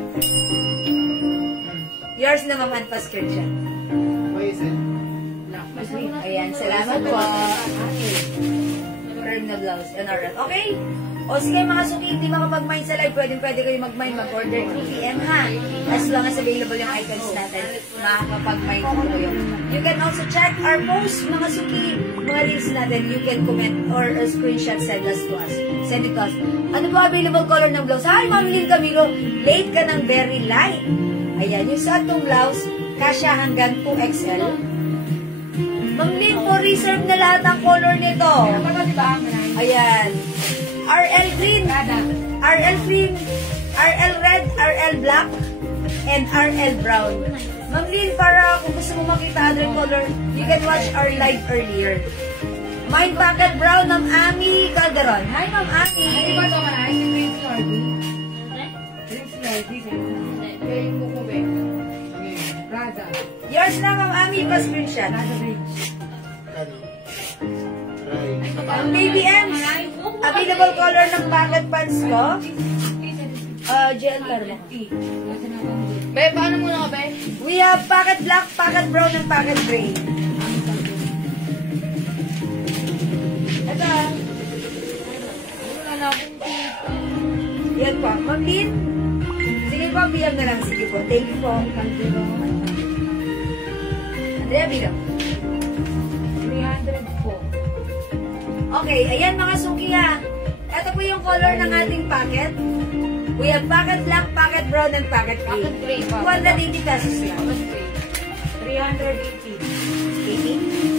Yours na, Ma'am Ann Pascurcia. Ayan, salamat po. Cream na blouse. NRL. Okay? O sige mga suki, hindi makapag-mine sa live, pwede kayo mag-mine, mag-order 2 PM ha. As long as available yung items natin, makakapag-mine po kayo. You can also check our post, mga suki, mga links natin. You can comment or screenshot, send us to us. Send it to us. Ano ba available color ng blouse? Hi, Ma'am Lynn Camilo, late ka ng very light. Ayan, yung sa atong blouse, kasya hanggang 2XL. Ma'am Lynn, po reserve na lahat ang color nito. Ayan. RL green, RL green, RL red, RL black, and RL brown. Ma'am Lynn, para kung gusto mo makita other color, you can watch our live earlier. Mine Bucket Brown, Ma'am Ami Calderon. Hi, Ma'am Ami. Ay, ba ito ka na? Ay, Drinks Lordy. Drinks Lordy. Kaya yung buko, be. Prada. Yours na, Ma'am Ami, pa-screenshot. Prada Drinks. Ang Baby M's, available color ng bucket pants ko. Gel color mo. Be, paano muna ka, be? We have pocket black, pocket brown, and pocket gray. Ito. Wala na akong kita. Yan po. Ma'am Lynn. Sige po, PM na lang. Sige po. Thank you po. Andrea, bilang. 300 po. Okay, ayan mga suki ha. Ito po yung color ng ating packet. We have pocket black, pocket brown, and pocket gray. Pocket gray pa. 280 pesos lang. 380.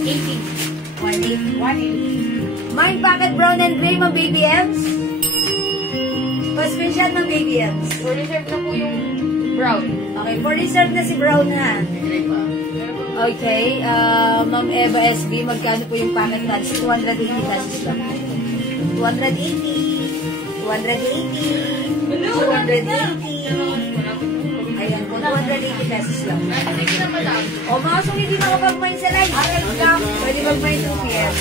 80? 180. Mine pocket brown and gray, mga baby M's. Pa-screenshot ng baby M's. For reserve na po yung brown. Okay, for reserve na si brown ha. Okay, Ma'am Eva SB, magkano po yung packet pants? 280 pesos lang. 280. 280. 280. Ayan po, 280 pesos lang. Sige na, madam. O mga sung hindi makapag-mine sa live, RL Black, pwede mag-mine 2 p.m.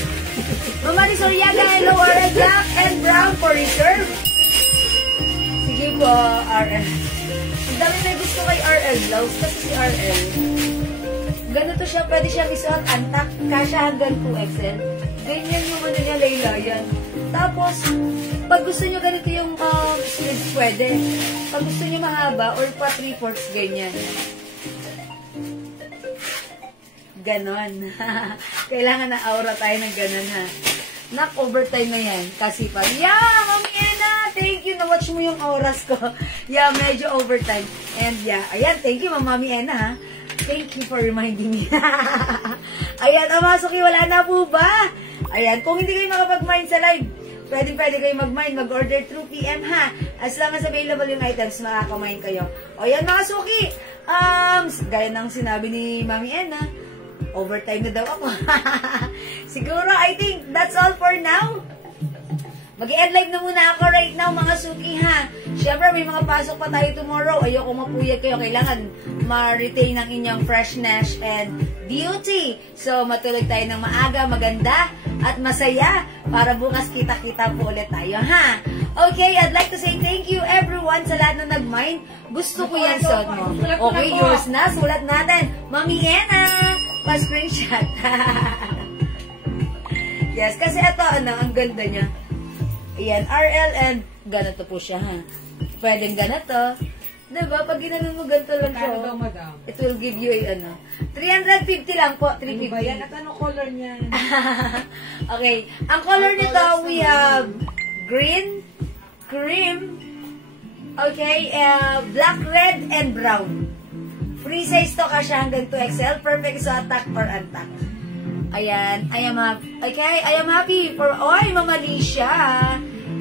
Mama Rizoriaga, hello, RL Black and Brown for reserve. Sige po, RL. Ang dami may gusto kay RL blouse kasi si RL. Ganito siya, pwede siyang isuot antak, kasya hanggang 2XL. Ganyan yung ano niya, laylayan. Tapos, pag gusto nyo ganito yung sleeves, pwede. Pag gusto nyo mahaba, or pa 3/4, ganyan. Ganon. Kailangan na aura tayo ng ganon, ha. Nak, overtime na yan. Kasi pa, yeah, Mami Ena, thank you. Na-watch mo yung oras ko. Yeah, medyo overtime. And yeah, ayan, thank you, Mami Ena, ha. Thank you for reminding me. Ayan, Amasuki, wala na po ba? Ayan, kung hindi kayo makapag-mine sa live, pwede kayo mag-mine, mag-order through PM ha. As long as available yung items, makaka-mine kayo. O yan mga suki, gaya ng sinabi ni Mami Ena, overtime na daw ako. Siguro, I think that's all for now. Mag-end live na muna ako right now mga suki ha. Siyempre may mga pasok pa tayo tomorrow. Ayoko mapuyat kayo. Kailangan ma-retain ang inyong freshness and beauty. So matulog tayo ng maaga, maganda at masaya para bukas kita-kita po ulit tayo ha. Okay, I'd like to say thank you everyone sa lahat na nag-mind. Gusto ko yan suot mo. Okay, yours na. Sulat natin. Mami Ena, pa-screenshot. Yes, kasi ito ang ganda niya. Ayan, RL and ganito po siya, ha. Pwedeng ganito. Diba? Pag ginanon mo ganito lang Kano daw, po, madam? it will give you a, 350 lang po, 350. Ba yan? At anong color niyan? Okay. Ang color nito, we have green, cream, okay, black, red, and brown. Free size to kasi hanggang 2XL. Perfect sa attack or untack. Ayan, I am happy for, Mama Alicia.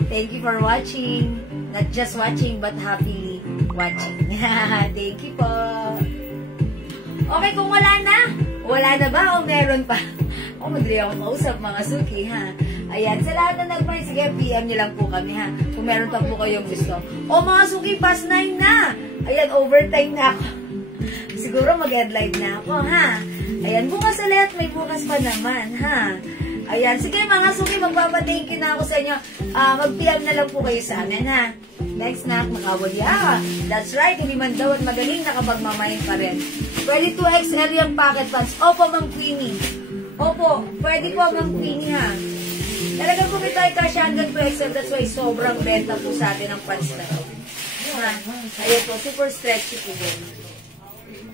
Thank you for watching. Not just watching, but happily watching. Thank you po. Okay, kung wala na ba o meron pa? Madali ako mausap mga suki, ha? Ayan, sa lahat na nag-mind, sige, PM nyo lang po kami, ha? Kung meron pa po kayong gusto. O mga suki, past 9 na. Ayan, overtime na ako. Siguro mag-end live na ako, ha? Ayan, bukas ulit. May bukas pa naman, ha? Ayan, sige mga suki, magpapa-thank you na ako sa inyo. Mag-PM na lang po kayo sa amin, ha? Next na, makawalya. That's right, hindi man daw at magaling, nakapagmamayin pa rin. Pwede 2XL yung pocket pants. Opo, Ma'am Queenie. Opo, pwede po, Ma'am Queenie, ha? Talagang kung ito ay kasya hanggang 2XL, that's why sobrang benta po sa atin ang pants na ito. Ha? Ayan po, super stretchy po din.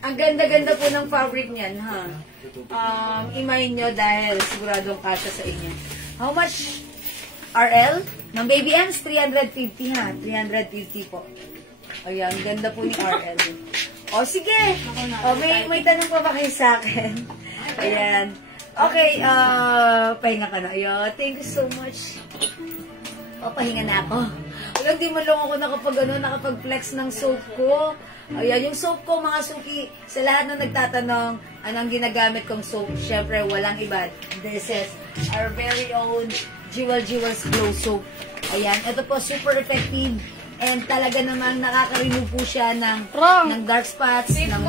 Ang ganda-ganda po ng fabric niyan, ha? Imayin nyo dahil siguradong kasya sa inyo. How much? RL? Ng Baby M's, 350, ha? 350 po. Ayan, ganda po ni RL. O, sige. O, may tanong pa ba kayo sa akin? Ayan. Okay, pahinga ka na. Ayan, thank you so much. papahinga na ako. Walang di man lang ako nakapag-flex ng soap ko. Ayan, yung soap ko, mga suki, sa lahat na nagtatanong, anong ginagamit kong soap? Syempre, walang iba. This is our very own Jewels Glow Soap. Ayan, ito po, super effective. And talaga namang nakaka-remove po siya ng dark spots, ng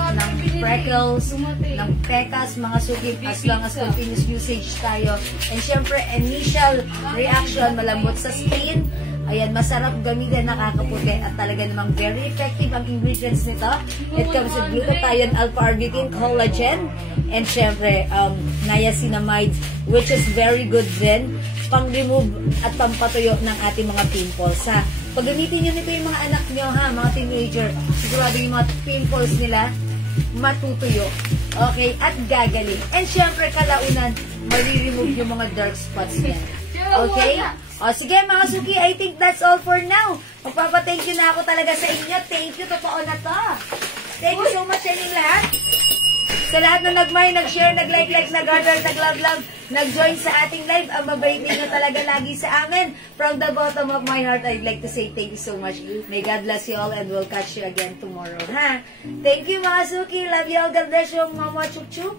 freckles, ng pecas, mga suki, as long as continuous usage tayo. And syempre, initial reaction, malambot sa skin. Ayan, masarap gamitin, nakakaputi, at talaga namang very effective ang ingredients nito. It comes with glutathione, alpha-arginine, collagen, and syempre, niacinamide, which is very good din, pang-remove at pampatuyo ng ating mga pimples. Ha? Pag gamitin nyo nito yung mga anak nyo, ha, mga teenager, sigurado yung mga pimples nila, matutuyo. Okay? At gagaling. And syempre, kalaunan, mali-remove yung mga dark spots niya. Okay? O, sige mga suki, I think that's all for now. Magpapa-thank you na ako talaga sa inyo. Thank you, totoo na to. Thank you so much sa inyong lahat. Sa lahat na nag-share, nag-like, nag-heart, nag-love, nag-join sa ating live. Ang mabait nyo talaga lagi sa amin. From the bottom of my heart, I'd like to say thank you so much. May God bless you all and we'll catch you again tomorrow. Ha? Thank you mga suki. Love you all. God bless you. Mama Chup Chup.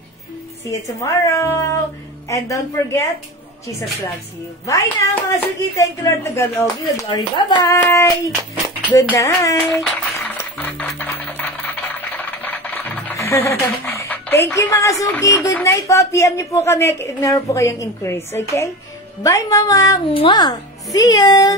See you tomorrow. And don't forget, Jesus loves you. Bye now, mga suki. Thank you, Lord. To God all be the glory. Bye-bye. Good night. Thank you, mga suki. Good night po. PM niyo po kami. Meron po kayong increase. Okay? Bye, mama. Mwah. See you.